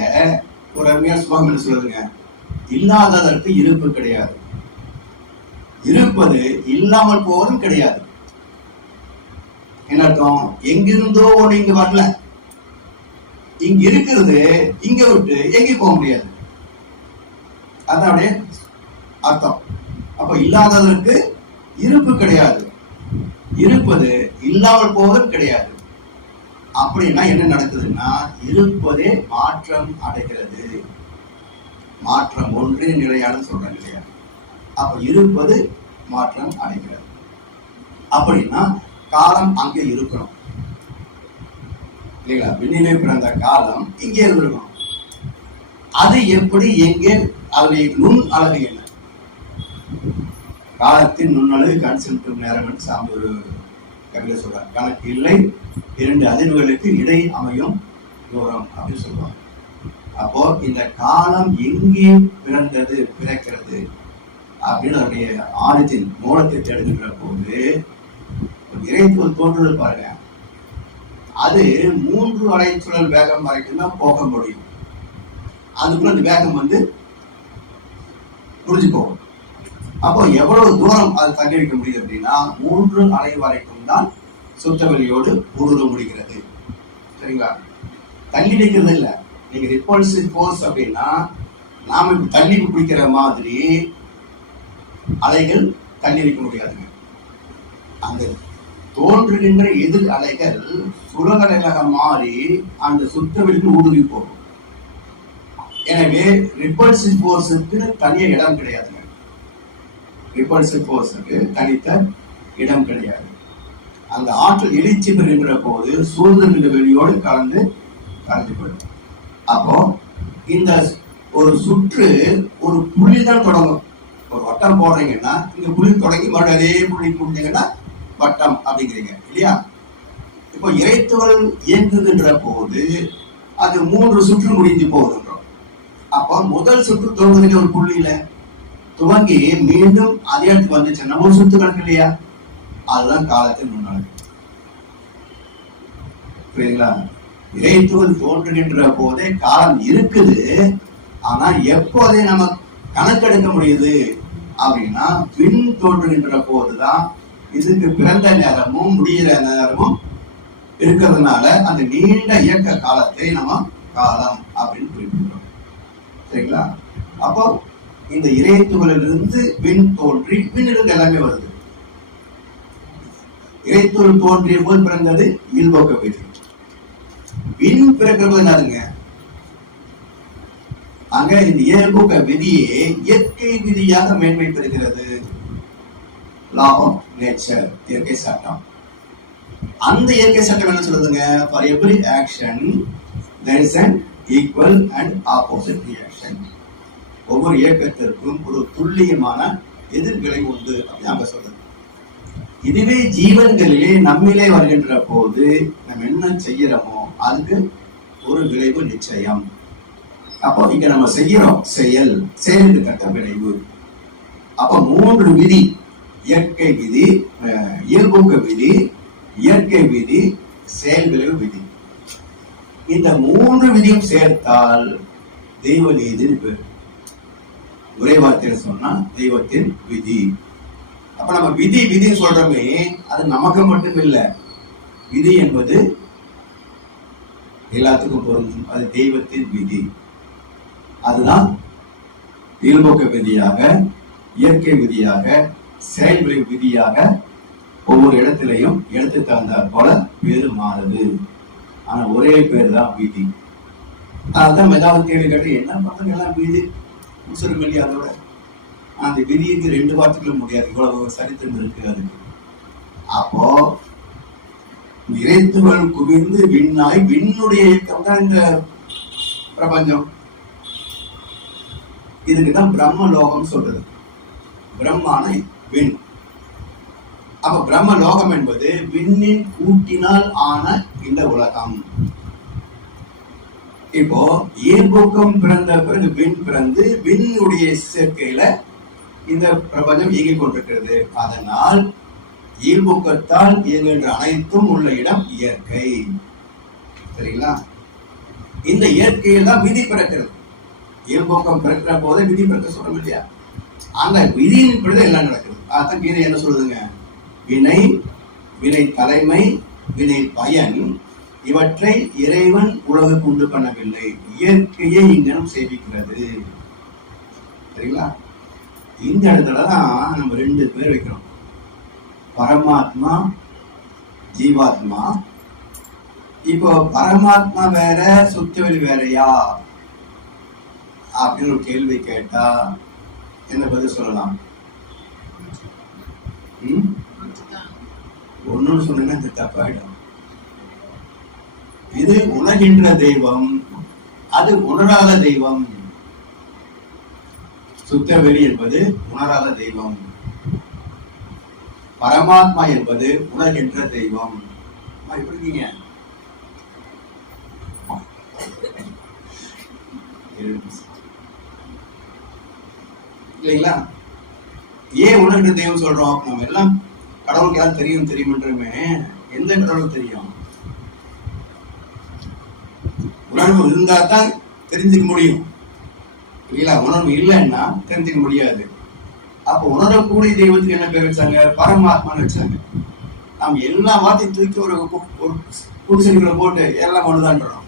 ஒரு அருமையா சுபாகம் சொல்லுதுங்க, இல்லாததற்கு இருப்பு கிடையாது, இருப்பது இல்லாமல் போவதும் கிடையாது. என்ன அர்த்தம்? எங்கிருந்தோ ஒண்ணு இங்க வரல, இங்க இருக்கிறது இங்க விட்டு எங்கேயும் போக முடியாது. அதனுடைய அர்த்தம். அப்ப இல்லாததற்கு இருப்பு கிடையாது, இருப்பது இல்லாமல் போவதும் கிடையாது. அப்படின்னா என்ன நடக்குதுன்னா, இருப்பதே மாற்றம் அடைகிறது. மாற்றம் ஒன்றே நிலையானு சொல்றாங்க இல்லையா? அப்ப இருப்பது மாற்றம் அடைகிறது. அப்படின்னா காலம் அங்கே இருக்கணும் இல்லைங்களா? விண்ணிலே பிறந்த காலம் இங்கே இருந்திருக்கணும். அது எப்படி, எங்கே, அதனுடைய நுண் அளவு என்ன? காலத்தின் நுண்ணளவு கன்சென்ட்டும் நேரம் சாமி ஒரு கவிதை சொல்றாங்க. கணக்கு இல்லை 2 அதிர்வுகளுக்கு இடை அமையும் தூரம் அப்படின்னு சொல்லுவாங்க. அப்போ இந்த காலம் எங்கே பிறந்தது, பிறக்கிறது அப்படின்னு அதனுடைய ஆழத்தின் மூலத்தை தேடுகின்ற போது இறைத்துவம் தோன்றுதல் பாருங்க, அது 3 அலைச்சுழல் வேகம் வரைக்கும் தான் போக முடியும். அதுக்குள்ள அந்த வேகம் புரிஞ்சு போகும். அப்போ எவ்வளவு தூரம் அது தங்கி வைக்க முடியுது அப்படின்னா 3 அலை வரைக்கும் தான் சுத்தவெளியோடு ஊடுருவ முடிகிறது. சரிங்களா? தள்ளி நிற்கிறது இல்லை. நீங்க ரிப்பல்சிவ் ஃபோர்ஸ் அப்படின்னா நாம தள்ளி பிடிக்கிற மாதிரி அலைகள் தள்ளி வைக்க முடியாதுங்க. அந்த தோன்றுகின்ற எதிர் அலைகள் சுழலலைகளாக மாறி அந்த சுத்தவெளிக்கு ஊடுருவி போகும். எனவே ரிப்பல்சிவ் ஃபோர்ஸுக்கு தனிய இடம் கிடையாதுங்க. ரிப்பல்சிவ் ஃபோர்ஸுக்கு தனித்த இடம் கிடையாது. அந்த ஆற்றல் எழுச்சி பெறுகின்ற போது சூழ்நிலை வெளியோடு கலந்து போயிடும். அப்போ இந்த ஒரு சுற்று ஒரு புள்ளி தான் தொடங்கும். ஒரு வட்டம் போடுறீங்கன்னா இந்த புள்ளி தொடங்கி மறுபடியும் அதே புள்ளி முடிஞ்சீங்கன்னா வட்டம் அப்படிங்கிறீங்க இல்லையா? இப்போ இறைத்துகள் இயங்குகின்ற போது அது 3 சுற்று முடிஞ்சு போகுதுன்றோம். அப்போ முதல் சுற்று துவங்குகிற ஒரு புள்ளியில துவங்கி மீண்டும் அதே இடத்துக்கு வந்துச்சுன்னா ஒரு சுற்று கணக்கு இல்லையா? அதுதான் காலத்தின் முன்னாடி. புரியுதுங்களா? இறைத்துகள் தோன்றுகின்ற போதே காலம் இருக்குது. ஆனா எப்போதே நம்ம கணக்கெடுக்க முடியுது அப்படின்னா பின் தோன்றுகின்ற போதுதான் இதுக்கு பிறந்த நேரமும் முடிகிற நேரமும் இருக்கிறதுனால அந்த நீண்ட இயக்க காலத்தை நம்ம காலம் அப்படின்னு குறிப்பிடுறோம். சரிங்களா? அப்போ இந்த இறைத்துகளிலிருந்து விண் தோன்றி விண்ணிலிருந்து எல்லாமே வருது. இறைத்துகள் தோன்றிய போது பிறந்தது இயல்போக்க விதி. விண் பிறக்கிறது என்னதுங்க? அங்க இந்த இயல்போக்க விதியே இயற்கை விதியாக மேன்மை பெறுகிறது. லா ஆஃப் நேச்சர், இயற்கை சட்டம். அந்த இயற்கை சட்டம் என்ன சொல்லுதுங்க? for every action there is an equal and opposite reaction. ஒவ்வொரு இயக்கத்திற்கும் ஒரு துல்லியமான எதிர்வினை உண்டு அப்படின்னு அங்க சொல்றது. இதுவே ஜீவன்களிலே நம்மிலே வருகின்ற போது நம்ம என்ன செய்யறோமோ அதுக்கு ஒரு விளைவு நிச்சயம். அப்போ இங்க நம்ம செய்யறோம் செயலுக்கு தக்க விளைவு. அப்ப 3 விதி, இயற்கை விதி, இயல்போக்க விதி, இயற்கை விதி, செயல் விளைவு விதி. இந்த 3 விதியும் சேர்த்தால் தெய்வ நீதி பேர். ஒரே வார்த்தையில சொன்னா தெய்வத்தின் விதி. அப்ப நம்ம விதி விதி சொல்றோமே, அது நமக்கு மட்டும் இல்லை. விதி என்பது எல்லாத்துக்கும் பொருந்தும். அது தெய்வத்தின் விதி. அதுதான் இயல்போக்க விதியாக, இயற்கை விதியாக, செயல் விளைவு விதியாக ஒவ்வொரு இடத்திலையும் எடுத்து தந்தார் போல வேறு மாறுது. ஆனா ஒரே பேர் தான் வீதி. அதான் ஏதாவது கேள்வி கேட்டு என்ன பண்றாங்க எல்லாம் வீதி முடிச்சிருக்க இல்லையா? அதோட அந்த விதிக்கு 2 வார்த்தைகளும் முடியாது, இவ்வளவு சரித்திரம் இருக்கு அதுக்கு. அப்போ நிறைத்துகள் குவிந்து விண்ணாய், விண்ணுடைய இயக்கம் தான் இந்த பிரபஞ்சம். இதுக்குதான் பிரம்ம லோகம் சொல்றது. பிரம்மான விண். அப்ப பிரம்ம லோகம் என்பது விண்ணின் கூட்டினால் ஆன இந்த உலகம். இப்போ ஈர்ப்பூக்கம் பிறந்த பிறகு விண் பிறந்து விண்ணுடைய சேர்க்கையில இந்த பிரபஞ்சம் இயங்கிக் கொண்டிருக்கிறது. அதனால் ஈர்ப்பூக்கத்தால் இயங்குகின்ற அனைத்தும் உள்ள இடம் இயற்கை. சரிங்களா? இந்த இயற்கையில் தான் விதி பிறக்கிறது. ஈர்ப்பூக்கம் பிறக்கிற போதே விதி பிறக்க சொல்றோம் இல்லையா? அந்த விதியின் பிறகு எல்லாம் நடக்குது. அதான் கீதை என்ன சொல்லுதுங்க? வினை, வினை தலைமை, வினை பயன், இவற்றை இறைவன் உலகுக்கு உண்டு பண்ணவில்லை, இயற்கையை இங்கனம் சேவிக்கிறது. சரிங்களா? இந்த இடத்துலதான் நம்ம 2 பேர் வைக்கிறோம், பரமாத்மா, ஜீவாத்மா. இப்போ பரமாத்மா வேற, சுத்தவெளி வேறையா அப்படின்னு ஒரு கேள்வி கேட்டா என்ன பதில் சொல்லலாம்? ஒன்னு சொன்னா இது தப்பாயிடும். இது உணர்கின்ற தெய்வம், அது உணராத தெய்வம். சுத்தவெளி என்பது உணராத தெய்வம், பரமாத்மா என்பது உணர்கின்ற தெய்வம். எப்படி இருக்கீங்க? இல்லைங்களா? ஏன் உணர்கின்ற தெய்வம் சொல்றோம்? நம்ம எல்லாம் கடவுளுக்கு எல்லாம் தெரியும் தெரியுமன்றமே, எந்த கடவுளுக்கு தெரியும்? உணர்வு இருந்தா தான் தெரிஞ்சுக்க முடியும் இல்லைங்களா? உணர்வு இல்லைன்னா தெரிஞ்சுக்க முடியாது. அப்ப உணரக்கூடிய தெய்வத்துக்கு என்ன பேர் வச்சாங்க? பரமாத்மான்னு வச்சாங்க. நாம் எல்லா வார்த்தையும் தூக்கி ஒரு குடிசைகளை போட்டு எல்லாம் ஒண்ணுதான்றோம்.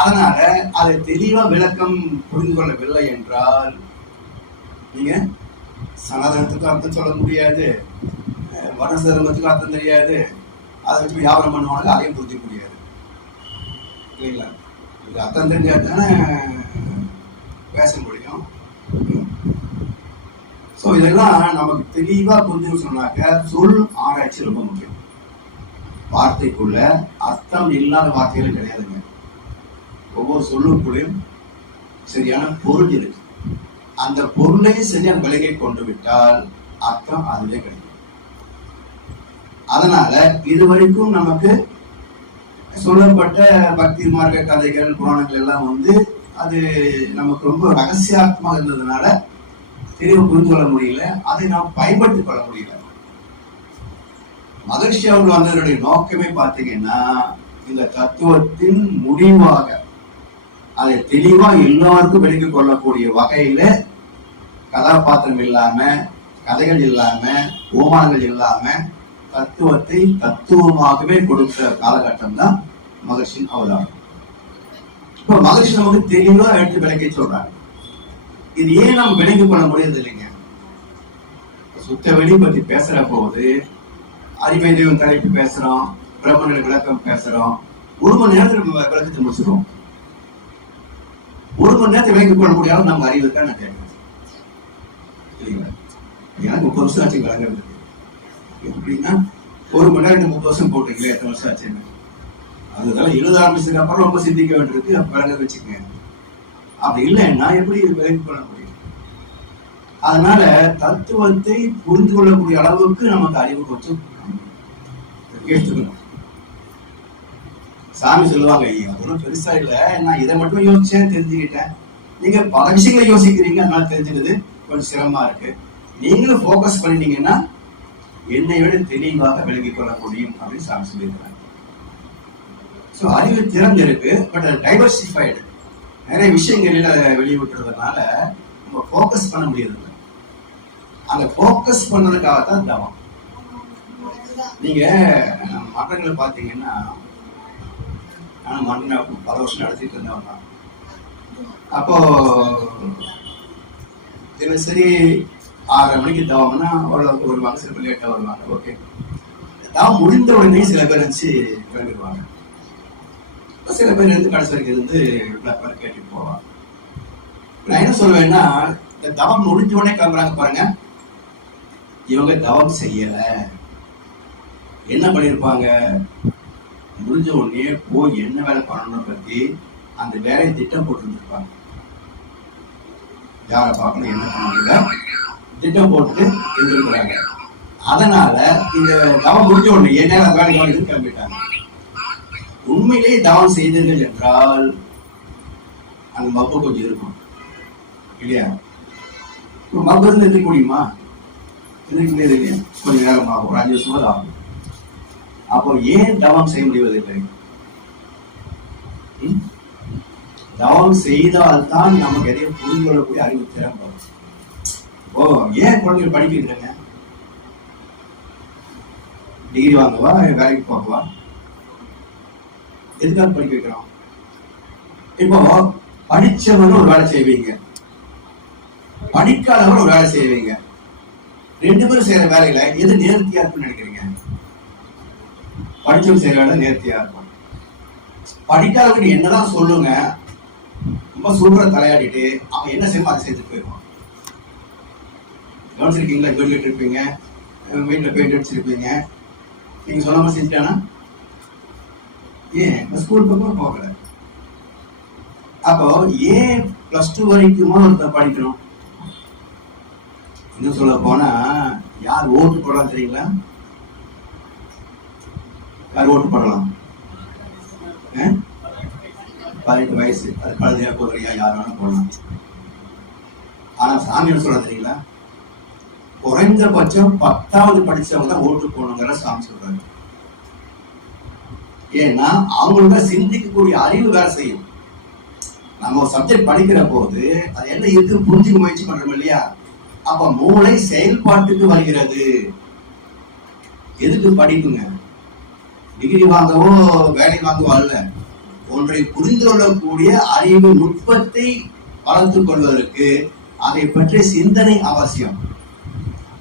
அதனால அதை தெளிவா விளக்கம் புரிந்து கொள்ளவில்லை என்றால் நீங்க சனாதனத்துக்கு அர்த்தம் சொல்ல முடியாது, வனசர்மத்துக்கு அர்த்தம் தெரியாது, அதை வச்சு வியாபாரம் பண்ணுவாங்க, அதையும் புரிஞ்சிக்க முடியாது இல்லைங்களா? இது அர்த்தம் தெரிஞ்சாதானே பேச முடியும். ஸோ இதெல்லாம் நமக்கு தெளிவா புரிஞ்சு சொன்னாக்க சொல் ஆராய்ச்சி ரொம்ப முக்கியம். வார்த்தைக்குள்ள அர்த்தம் இல்லாத வார்த்தைகள் கிடையாதுங்க. ஒவ்வொரு சொல்லுக்குள்ளையும் சரியான பொருள் இருக்கு. அந்த பொருளை சரியான விலகை கொண்டு விட்டால் அர்த்தம் அதுவே கிடைக்கும். அதனால இதுவரைக்கும் நமக்கு சொல்லப்பட்ட பக்தி மார்க்க கதைகள், புராணங்கள் எல்லாம் அது நமக்கு ரொம்ப ரகசியாத்மாக இருந்ததுனால தெளிவு புரிந்து கொள்ள முடியல, அதை நாம் பயன்படுத்திக் கொள்ள முடியல. மகர்ஷி அவர்கள் வந்தவருடைய நோக்கமே பார்த்தீங்கன்னா இந்த தத்துவத்தின் முடிவாக அதை தெளிவா எல்லாருக்கும் விளக்கிக் கொள்ளக்கூடிய வகையில கதாபாத்திரம் இல்லாம, கதைகள் இல்லாம, ஓமானங்கள் இல்லாம தத்துவத்தை தத்துவமாகவே கொடுத்த காலகட்டம் தான் மகர்ஷியின் அவதாரம். இப்ப மகர்ஷி நமக்கு தெளிவா எடுத்து விளக்கி சொல்றாங்க. இது ஏன் நம்ம விளங்கிக் கொள்ள முடியாது இல்லைங்க? சுத்த வெளி பத்தி பேசுற போது அறிவை தெய்வம் தலைப்பு பேசுறோம், பிரம்மனுடைய விளக்கம் பேசுறோம், 1 மணி நேரத்தில் விளக்கத்தை முடிச்சிருவோம். 1 மணி நேரத்தை விளக்கிக் கொள்ளக்கூடிய நம்ம அறிவு தான் நான் கேட்கிறேன் இல்லைங்களா? எனக்கு 30 வருஷம் ஆச்சு விளங்குறது. எப்படின்னா 1 மணி நேரம் 30 வருஷம் போட்டீங்களே, எத்தனை வருஷம் ஆச்சுன்னு. அதனால எழுத ஆரம்பிச்சதுக்கு அப்புறம் ரொம்ப சிந்திக்க வேண்டியிருக்கு, விளங்க வச்சுக்கங்க. அப்படி இல்லைன்னா எப்படி விளக்கிக் கொள்ள முடியும்? அதனால தத்துவத்தை புரிந்து கொள்ளக்கூடிய அளவுக்கு நமக்கு அறிவு கொஞ்சம் எடுத்துக்கணும். சாமி சொல்லுவாங்க, அது ஒன்றும் பெருசா இல்லை, நான் இதை மட்டும் யோசிச்சேன் தெரிஞ்சுக்கிட்டேன். நீங்க பல விஷயங்களை யோசிக்கிறீங்க, அதனால தெரிஞ்சுக்கிறது கொஞ்சம் சிரமமா இருக்கு. நீங்களும் போக்கஸ் பண்ணிட்டீங்கன்னா என்னை விட தெளிவாக விளங்கிக் கொள்ள முடியும் அப்படின்னு சாமி சொல்லியிருக்கிறாங்க. ஸோ அறிவு திறந்து இருக்கு, பட் அது டைவர்சிஃபைடு, நிறைய விஷயங்கள்ல வெளியிட்டுறதுனால நம்ம போக்கஸ் பண்ண முடியாது. அந்த போக்கஸ் பண்ணதுக்காகத்தான் தவம். நீங்க மற்றங்களை பார்த்தீங்கன்னா, நான் மன்ன பல வருஷம் நடத்திட்டு இருந்தவன் தான். அப்போ தினசரி 6:30 மணிக்கு தவம்னா வருவாங்க, சில பேர் லேட்டா வருவாங்க. ஓகே, தவம் முடிந்த உடனே சில பேர் வச்சு கிளம்பிடுவாங்க. சில பேர் இருந்து கடைசி வரைக்கும் இருந்து கேட்டுட்டு போவாங்க. நான் என்ன சொல்லுவேன்னா, இந்த தவம் முடிஞ்ச உடனே கிளம்புறாங்க பாருங்க, இவங்க தவம் செய்யல. என்ன பண்ணிருப்பாங்க, முடிஞ்ச உடனே போய் என்ன வேலை பண்ணணும் பத்தி அந்த வேலையை திட்டம் போட்டு இருந்திருப்பாங்க. யாரை பார்க்கணும், என்ன பண்ணணும் திட்டம் போட்டு இருந்திருக்கிறாங்க. அதனால இந்த தவம் முடிஞ்ச உடனே என்ன வேலை கிளம்பிட்டாங்க. உண்மையிலேயே தவம் செய்தீர்கள் என்றால் அந்த மப்பு கொஞ்சம் இருக்கும் இல்லையா? மப்பு இருந்து எதிர்க்க முடியுமா? எதிர்க்க முடியாது இல்லையா? கொஞ்ச நேரம் ஆகும், ஒரு 5 வருஷமாவது ஆகும். அப்போ ஏன் தவம் செய்ய முடிவதில்லை? தவம் செய்தால்தான் நமக்கு எதையும் புரிந்து கொள்ளக்கூடிய அறிவு திறன் வரும். ஓ, ஏன் குழந்தைகள் படிக்கிறீங்க? டிகிரி வாங்கவா, வேலைக்கு போகவா? எதுக்காக படிக்க வைக்கிறோம்? இப்போ படிச்சவங்க ஒரு வேலை செய்வீங்க, படிக்காதவங்க ஒரு வேலை செய்வீங்க. 2 பேரும் செய்யற வேலையில எது நேர்த்தியா இருக்குன்னு நினைக்கிறீங்க? படிச்சவங்க செய்யற வேலை நேர்த்தியா இருக்கும். படிக்காதவங்க என்னதான் சொல்லுங்க, ரொம்ப சூப்பரா தலையாடிட்டு அவன் என்ன செய்யணும் அதை செய்துட்டு போயிருவான். கவனிச்சிருக்கீங்களா? வீட்டுல இருப்பீங்க, வீட்டுல பெயிண்ட் அடிச்சிருப்பீங்க, நீங்க சொல்லாம செஞ்சுட்டானா ஏன் ஸ்கூல் பக்கம் போகல? அப்போ ஏன் +2 வரைக்குமா ஒருத்தர் படிக்கணும்? இன்னும் சொல்ல போனா, யார் ஓட்டு போடலாம் தெரியுங்களா? யார் ஓட்டு போடலாம்? 18 வயசு, அது கழுதையா குதிரையா யார் வேணா போடலாம். ஆனா சாமி என்ன சொல்ல தெரியுங்களா? குறைந்தபட்சம் 10வது படிச்சவங்க தான் ஓட்டு போடணுங்கிற சாமி சொல்றாங்க. ஏன்னா அவங்களுக்கு சிந்திக்கக்கூடிய அறிவு வேலை செய்யும். நம்ம ஒரு சப்ஜெக்ட் படிக்கிற போது அது என்ன இருக்குன்னு புரிஞ்சுக்க முயற்சி பண்றோம் இல்லையா? அப்ப மூளை செயல்பாட்டுக்கு வருகிறது. எதுக்கு படிக்குங்க? டிகிரி வாங்கவோ வேலை வாங்கவோ அல்ல. ஒன்றை புரிந்து கொள்ளக்கூடிய அறிவு நுட்பத்தை வளர்த்துக் கொள்வதற்கு அதை பற்றிய சிந்தனை அவசியம்.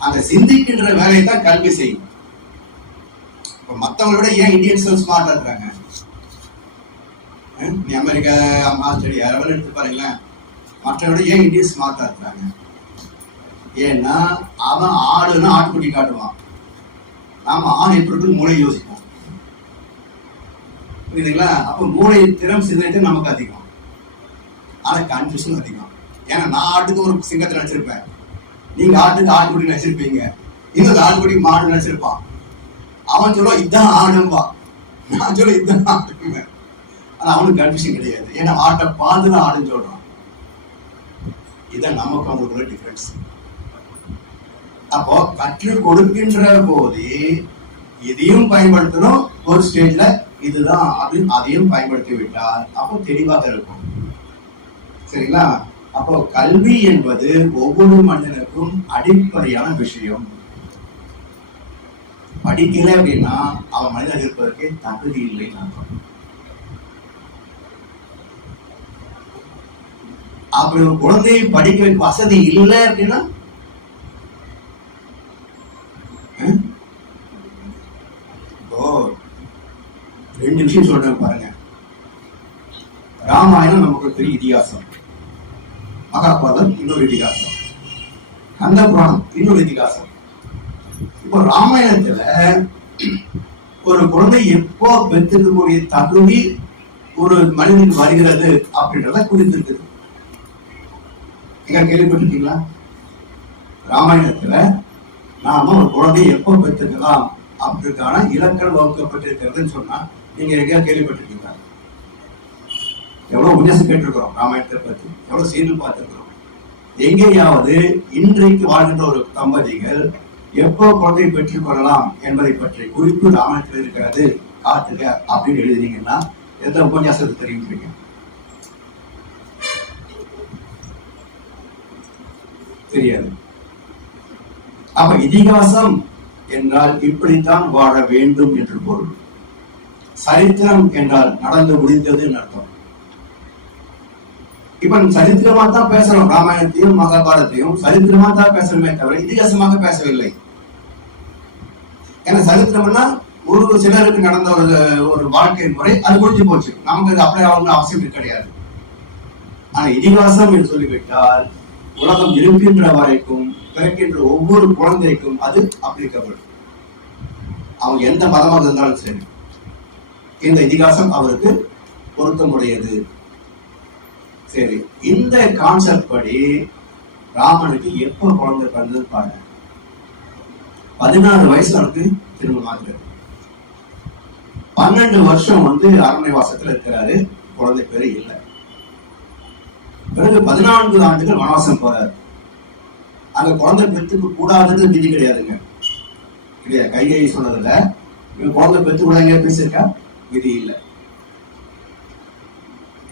அந்த சிந்திக்கின்ற வேலையை தான் கல்வி செய்யும். இப்ப மற்றவங்களை விட ஏன் இந்தியன்ஸ் ஸ்மார்ட்டா இருக்காங்க? நீ அமெரிக்கா, ஆஸ்திரேலியா யாராவது எடுத்து பாருங்களேன், மற்றவரை விட ஏன் இந்தியன்ஸ் ஸ்மார்ட்டா இருக்காங்க? ஏன்னா அவன் ஆடுன்னா ஆட்டுக்குட்டி காட்டுவான், நாம ஆண் எப்படி இருக்குன்னு மூளை யோசிப்போம். புரியுதுங்களா? அப்ப மூளை திறம் சிந்தனை நமக்கு அதிகம், ஆனா கன்ஃபியூஷன் அதிகம். ஏன்னா நான் ஆட்டுக்கு ஒரு சிங்கத்தை நினைச்சிருப்பேன், நீங்க ஆட்டுக்கு ஆட்டுக்குட்டி நினைச்சிருப்பீங்க, இன்னொரு ஆட்டுக்குட்டி மாடு நினைச்சிருப்பான். அவன் சொல்ல இதுதான் ஆடும்பா, நான் சொல்ல இதுதான் ஆடுங்க. ஆனா அவனுக்கு கன்ஃபியூஷன் கிடையாது, ஏன்னா ஆட்டை பார்த்துதான் ஆடுன்னு சொல்றான். இதுதான் நமக்கு அவங்களுக்குள்ள டிஃபரன்ஸ். அப்போ கற்றுக் கொடுக்கின்ற போது இதையும் பயன்படுத்தணும், ஒரு ஸ்டேஜ்ல இதுதான் அப்படின்னு அதையும் பயன்படுத்தி விட்டால் அப்போ தெளிவாக இருக்கும். சரிங்களா? அப்போ கல்வி என்பது ஒவ்வொரு மனிதனுக்கும் அடிப்படையான விஷயம். படிக்கல அப்படின்னா அவன் மனிதன் இருப்பதற்கு தகுதி இல்லைன்னு அர்த்தம். அப்படி ஒரு குழந்தையை படிக்க வைக்க வசதி இல்லை அப்படின்னா இப்போ 2 விஷயம் சொல்றேன் பாருங்க. ராமாயணம் நமக்கு ஒரு பெரிய இதிகாசம், மகாபாரதம் இன்னொரு இதிகாசம், கந்த புராணம் இன்னொரு இதிகாசம். இப்போ ராமாயணத்துல ஒரு குழந்தை எப்போ பெற்றுக்கக்கூடிய தகுதி ஒரு மனிதனுக்கு வருகிறது அப்படின்றத குறித்திருக்குது. எங்க கேள்விப்பட்டிருக்கீங்களா? ராமாயணத்துல நாம ஒரு குழந்தையை எப்போ பெற்றுக்கலாம் அப்படிக்கான இலக்கணம் வகுக்கப்பட்டிருக்கிறதுன்னு சொன்னா நீங்க எங்கேயா கேள்விப்பட்டிருக்கீங்களா? எவ்வளவு உபதேசம் கேட்டிருக்கிறோம் ராமாயணத்தை பத்தி, எவ்வளவு சீரியல் பார்த்திருக்கிறோம். எங்கேயாவது இன்றைக்கு வாழ்கின்ற ஒரு தம்பதிகள் எப்போ குழந்தையை பெற்றுக் கொள்ளலாம் என்பதை பற்றி குறிப்பு ராமாயணத்தில் இருக்கிறது காட்டுக அப்படின்னு எழுதினீங்கன்னா எந்த உபன்யாசத்தை தெரிவிப்பீங்க? தெரியாது. அப்ப இதிகாசம் என்றால் இப்படித்தான் வாழ வேண்டும் என்று பொருள். சரித்திரம் என்றால் நடந்து முடிந்தது அர்த்தம். இப்ப சரித்திரமா தான் பேசணும், ராமாயணத்தையும் மகாபாரதத்தையும் சரித்திரமா தான் பேசணுமே தவிர இதிகாசமாக பேசவில்லை. ஏன்னா சரித்திரம்னா ஒரு சிலருக்கு நடந்த ஒரு வாழ்க்கை முறை அது முடிஞ்சு போச்சு. நமக்கு அது அப்ளை ஆகணும்னு அவசியம் கிடையாது. ஆனா இதிகாசம் என்று சொல்லிவிட்டால் உலகம் இருக்கின்ற வரைக்கும் பிறக்கின்ற ஒவ்வொரு குழந்தைக்கும் அது அப்ளிகபிள். அவங்க எந்த மதமாக இருந்தாலும் சரி, இந்த இதிகாசம் அவருக்கு பொருத்தமுடையது. சரி, இந்த கான்செப்ட் படி ராமனுக்கு எப்ப குழந்தை பிறந்தது பாருங்க. 16 வயசுல அவருக்கு திருமணம் ஆகுது. 12 வருஷம் அரண்மனைவாசத்துல இருக்கிறாரு, குழந்தை பேரு இல்லை. பிறகு 14 ஆண்டுகள் வனவாசம் போறாரு. அங்க குழந்தை பெற்றுக்க கூடாதுன்னு விதி கிடையாதுங்க. இல்லையா? கைகை சொன்னதுல குழந்தை பெற்று கூட எங்க பேசியிருக்கா? விதி இல்லை.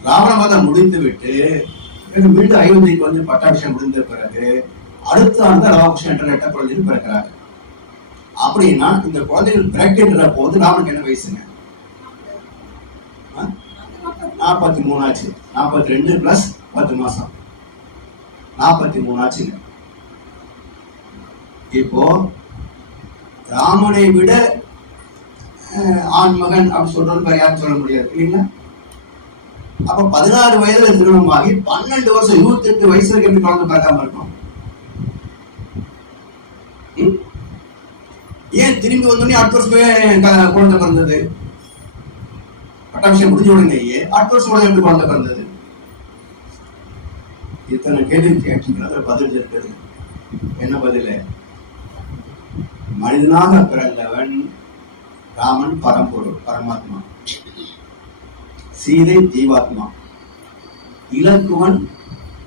ராவண மதம் முடித்து விட்டு மீண்டும் அயோத்திக்கு பட்டாபிஷேகம் முடிந்த பிறகு அடுத்த ஆண்டு ராமகிருஷ்ணன் என்ற எட்ட குழந்தைகள் பிறக்கிறாங்க. அப்படின்னா இந்த குழந்தைகள் பிறக்கின்ற போது ராமனுக்கு என்ன வயசுங்க? 43 ஆச்சு. 42 பிளஸ் 10 மாசம் 43 ஆச்சுங்க. இப்போ ராமனை விட ஆண்மகன் அப்படின்னு சொல்றது வேற யாரும் சொல்ல முடியாது இல்லைங்களா? அப்ப 16 வயதுல திருமணமாகி 12 வருஷம் 28 வயசு வரைக்கும் எப்படி குழந்தை பார்க்காம இருக்கும்? ஏன் திரும்பி வந்தோடனே அடுத்த வருஷமே குழந்தை பிறந்தது? பட்டாபிஷேகம் முடிஞ்ச உடனேயே அடுத்த வருஷம் உடனே எப்படி குழந்தை பிறந்தது? இத்தனை கேள்வி கேட்டீங்கன்னா பதில் இருக்குது. என்ன பதில்? மனிதனாக பிறந்தவன் ராமன் பரம்பொருள், பரமாத்மா. சீதை ஜீவாத்மா, இலக்குவன்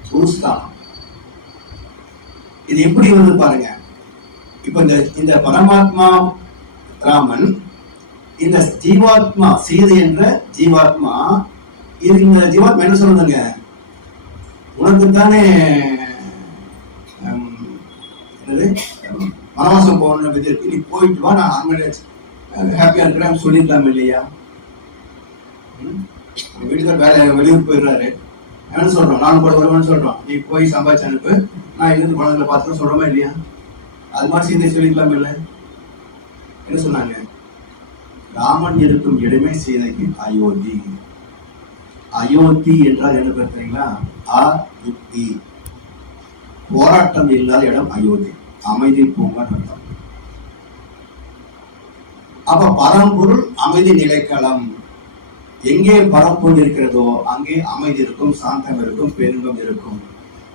புருஸ்தானம். இது எப்படி பாருங்க. இப்ப இந்த பரமாத்மா ராமன், இந்த ஜீவாத்மா சீதை என்ற ஜீவாத்மா, இந்த ஜீவாத்மா என்ன சொல்லுங்க? உனக்குத்தானே என்னது வனவாசம் போகணும் விதி இருக்கு, நீ போயிட்டு வா, நான் அரண்மனை ஹாப்பியா இருக்கிறேன் சொல்லிடலாம் இல்லையா? வீட்டுக்கு வேலை வெளியூர் போயிடுறாரு, என்ன சொல்றோம்? நான் கூட வருவேன்னு சொல்றோம். நீ போய் சம்பாதிச்சு அனுப்பு, நான் இருந்து குழந்தைகளை பார்த்துட்டு சொல்றோமா இல்லையா? அது மாதிரி சீதை சொல்லிக்கலாம் இல்லை? என்ன சொன்னாங்க? ராமன் இருக்கும் இடமே சீதைக்கு அயோத்தி. அயோத்தி என்றால் என்ன பேர் தெரியுங்களா? அயுக்தி, போராட்டம் இல்லாத இடம் அயோத்தி, அமைதி பூங்கான்னு அர்த்தம். அப்ப பரம்பொருள் அமைதி நிலைக்களம். எங்கே பரம்பொருள் இருக்கிறதோ அங்கே அமைதி இருக்கும், சாந்தம் இருக்கும், பேரின்பம் இருக்கும்.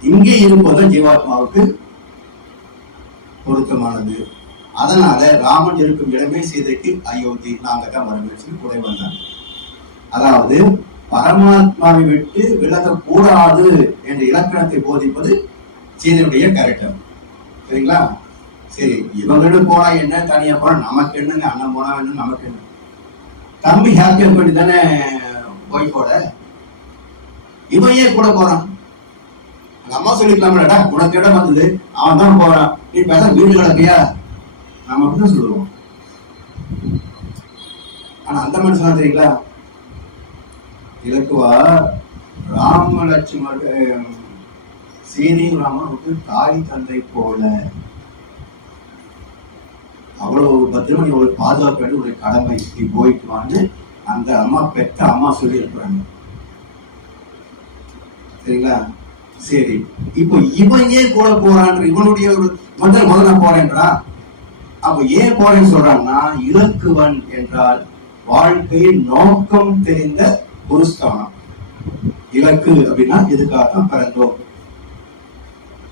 இங்கே இருப்பது ஜீவாத்மாவுக்கு பொருத்தமானது. அதனால ராமன் இருக்கும் இடமே சீதைக்கு அயோத்தி, நாங்க தான் வரவேற்று கூட வந்தாங்க. அதாவது பரமாத்மாவை விட்டு விலகக்கூடாது என்ற இலக்கணத்தை போதிப்பது சீதையுடைய கேரக்டர். சரிங்களா? சரி, இவங்களும் போனா என்ன, தனியா போனா நமக்கு என்னங்க? அண்ணன் போனா என்ன, நமக்கு என்ன? தம்பி ஹாப்பியா பண்ணி தானே ஒய்ஃபோட, இவன் ஏன் கூட போறான்? அம்மா சொல்லிக்கலாம்லடா, உனக்கு இடம் வந்தது, அவன் தான் போறான், நீ பேச வீடு கிடப்பியா? நம்ம அப்படிதான் சொல்லுவோம். ஆனா அந்த மனுஷனா தெரியுங்களா? இலக்குவா ராம லட்சுமண சீனியும் ராமனுக்கு தாய் தந்தை போல, அவ்வளவு பத்திரமா இவ்வளவு பாதுகாப்பு வேண்டிய ஒரு கடமை, நீ போயிட்டு வான்னு அந்த அம்மா, பெற்ற அம்மா சொல்லி இருக்கிறாங்க. சரிங்களா? சரி, இப்போ இவன் ஏன் கூட போறான்? இவனுடைய ஒரு முதல்ல போறேன்றா. அப்ப ஏன் போறேன்னு சொல்றான்னா, இலக்குவன் என்றால் வாழ்க்கையில் நோக்கம் தெரிந்த புருஸ்தானம். இலக்கு அப்படின்னா எதுக்காகத்தான் பிறந்தோம்.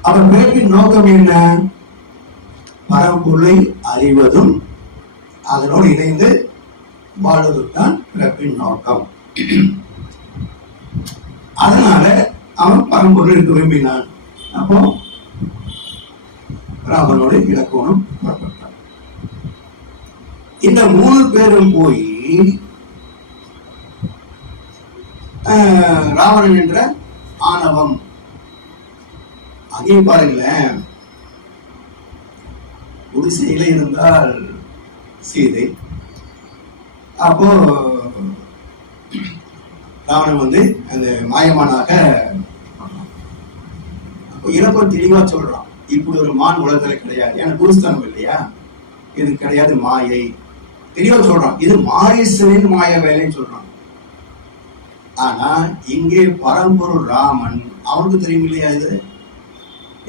அப்ப பிறப்பின் நோக்கம் என்ன? பரம்பொருளை அறிவதும் அதனோடு இணைந்து வாழ்வதும் தான் பிறப்பின் நோக்கம். அதனால அவன் பரம்பொருள் இருக்க விரும்பினான். அப்போ ராமனோட இலக்கோணம் புறப்பட்டான். இந்த 3 பேரும் போய் ராவணன் என்ற ஆணவம், அங்கே பாருங்களேன், குடிசையில இருந்தால் சீதை. அப்போ ராவணன் அந்த மாயமானாக இலக்கம் தெளிவா சொல்றான், இப்படி ஒரு மான் உலகத்துல கிடையாது. ஏன்னா குருஸ்தானம் இல்லையா, இது கிடையாது, மாயை. தெளிவா சொல்றான், இது மாரீசனின் மாய வேலைன்னு சொல்றான். ஆனா இங்கே பரம்பொருள் ராமன் அவனுக்கு தெரியும் இல்லையா இது?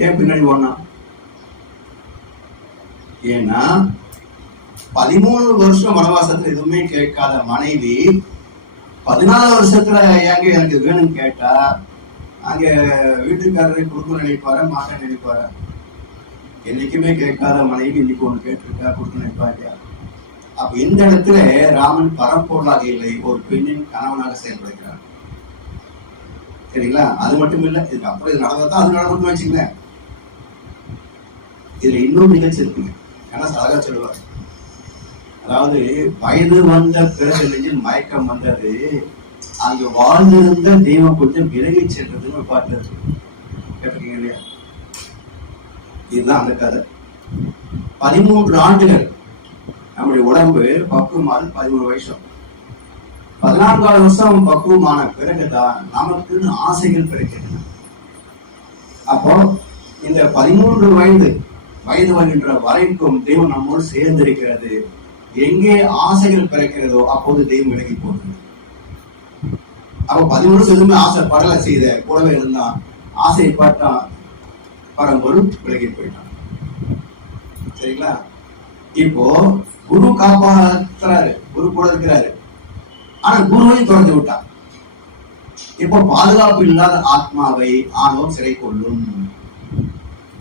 ஏன் பின்னாடி ஓடனான்? ஏன்னா 13 வருஷம் வனவாசத்துல எதுவுமே கேட்காத மனைவி 14 வருஷத்துல ஏங்க எனக்கு வேணும்னு கேட்டா அங்க வீட்டுக்காரரை கொடுக்க நினைப்பார, மாட்ட நினைப்பார? என்னைக்குமே கேட்காத மனைவி இன்னைக்கு ஒண்ணு கேட்டிருக்கா, கொடுக்க நினைப்பாரியா? அப்ப இந்த இடத்துல ராமன் பரம்பொருளாக இல்லை, ஒரு பெண்ணின் கணவனாக செயல்படுகிறார். சரிங்களா? அது மட்டும் இல்ல, இதுக்கு அப்புறம் இது நடந்ததான் அது நடந்து வச்சுக்கல. இதுல இன்னொரு நிகழ்ச்சி இருக்குங்க. ஏன்னா சலகா சொல்லுவார், அதாவது வயது வந்த பிறகு நெஞ்சில் மயக்கம் வந்தது, அங்க வாழ்ந்திருந்த தெய்வம் கொஞ்சம் விலகி சென்றதுன்னு ஒரு பாட்டு இருக்கு. கேட்டிருக்கீங்க இல்லையா? இதுதான் அந்த கதை. 13 ஆண்டுகள் நம்முடைய உடம்பு பக்குவமானது 13 வருஷம். 14வது வருஷம் பக்குவமான பிறகுதான் நமக்குன்னு ஆசைகள் பிறக்கின்றன. அப்போ இந்த 13 வயது வருகின்ற வரைக்கும் தெய்வம் நம்மோடு சேர்ந்திருக்கிறது. எங்கே ஆசைகள் பிறக்கிறதோ அப்போது தெய்வம் விலகி போகுது. அப்ப 13 வருஷம் எதுவுமே ஆசைப்படலை, செய்த கூடவே இருந்தான், ஆசைப்பட்டான், பரம்பொருள் விலகி போயிட்டான். சரிங்களா? இப்போ குரு காப்பாற்றுறாரு, குரு கூட இருக்கிறாரு, ஆனா குருவையும் தொடர்ந்து விட்டான். இப்போ பாதுகாப்பு இல்லாத ஆத்மாவை ஆணவம் சிறை கொள்ளும்.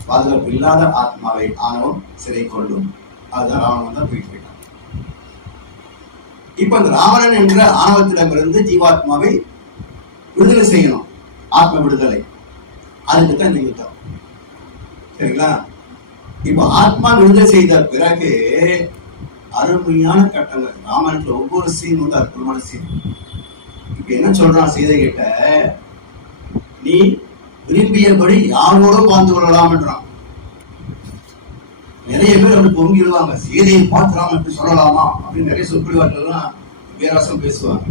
பாதுகாப்பு இல்லாத ஆத்மாவை ஆணவம் சிறை கொள்ளும். அதுதான் ராவணன் தான் போயிட்டு போயிட்டான். இப்ப அந்த ராவணன் என்ற ஆணவத்திடமிருந்து ஜீவாத்மாவை விடுதலை செய்யணும், ஆத்ம விடுதலை. அதுக்கு தான் இந்த யுத்தம். சரிங்களா? இப்ப ஆத்மா விடுதலை செய்த பிறகு அருமையான கட்டங்கள். ராமாயணத்துல ஒவ்வொரு சீன் வந்து அற்புதமான சீன். இப்ப என்ன சொல்றான் சீதை கிட்ட, நீ விரும்பியபடி யாரோடும் வாழ்ந்து கொள்ளலாம் என்றான். நிறைய பேர் அப்படி பொங்கிடுவாங்க, சீதையை பார்த்துலாம் இப்படி சொல்லலாமா அப்படின்னு நிறைய சொற்பிடிவார்கள்லாம் வேறாசம் பேசுவாங்க.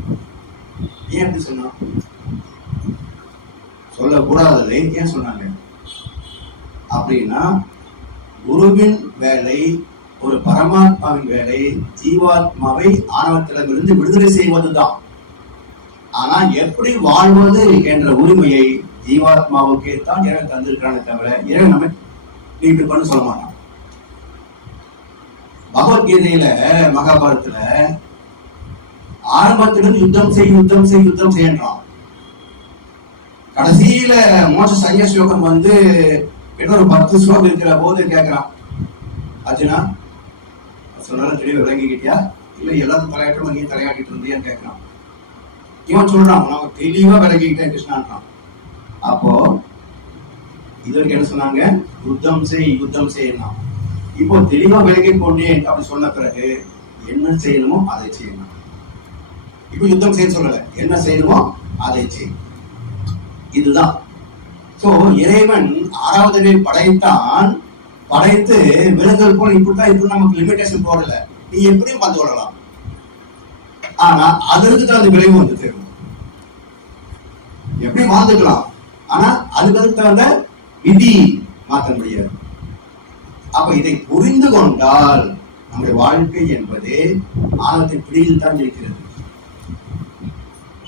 ஏன் அப்படி சொன்னா? சொல்லக்கூடாததை ஏன் சொன்னாங்க அப்படின்னா, குருவின் வேலை, ஒரு பரமாத்மாவின் வேலை ஜீவாத்மாவை ஆணவத்திடமிருந்து விடுதலை செய்வதுதான். ஆனா எப்படி வாழ்வது என்ற உரிமையை ஜீவாத்மாவுக்கே தான் இறைவன் தந்திருக்கானே தவிர இறைவன் நம்ம நீட்டு பண்ண சொல்ல மாட்டான். பகவத்கீதையில மகாபாரதத்துல ஆரம்பத்திலிருந்து யுத்தம் செய்யன்றான். கடைசியில மோட்ச சைய ஸ்லோகம் வந்து ஒரு 10 ஸ்லோகம் இருக்கிற போது கேட்கிறான், அர்ஜுனா சொன்னாலும் தெளிவு விளங்கிக்கிட்டியா, இல்ல எல்லாத்தையும் தலையாட்டும் நீ தலையாட்டிட்டு இருந்தியான்னு கேட்கிறான். இவன் சொல்றான், நான் தெளிவா விளங்கிக்கிட்டேன் கிருஷ்ணான்றான். அப்போ இது வரைக்கும் என்ன சொன்னாங்க? யுத்தம் செய்யணும். இப்போ தெளிவா விலகி கொண்டேன் அப்படி சொன்ன பிறகு என்ன செய்யணுமோ அதை செய்யணும். இப்ப யுத்தம் செய்ய சொல்லல, என்ன செய்யணுமோ அதை செய்யணும். இதுதான். சோ இறைவன் 6வது படைத்தான், படைத்து விலங்குகள் போல இப்படித்தான் இப்படி நமக்கு லிமிடேஷன் போடல, நீ எப்படியும் பார்த்து விடலாம். ஆனா அதற்கு தான் அந்த விளைவு வந்து தெரியும். எப்படி வாழ்ந்துக்கலாம், ஆனா அதுக்கு தகுந்த விதி மாற்ற முடியாது. அப்ப இதை புரிந்து கொண்டால் நம்முடைய வாழ்க்கை என்பது ஆணவத்தின் பிடியில் தான் இருக்கிறது.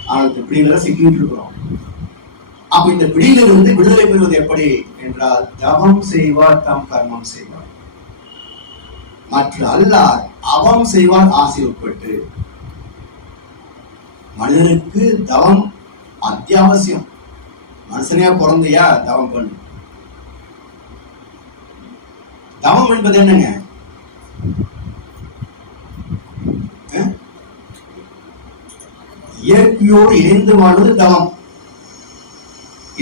ஆணவத்தின் பிடியில தான் சிக்கிட்டு இருக்கிறோம். அப்ப இந்த பிடியிலிருந்து விடுதலை பெறுவது எப்படி என்றால், தவம் செய்வார் தம் கர்மம் செய்வார், மற்ற அல்லார் அவம் செய்வார் ஆசை உட்பட்டு. மனிதனுக்கு தவம் அத்தியாவசியம். மனுஷனையா பிறந்தையா தவம் பண்ணு. தவம் என்பது என்னங்க? இயற்கையோடு இணைந்து வாழ்வது தவம்.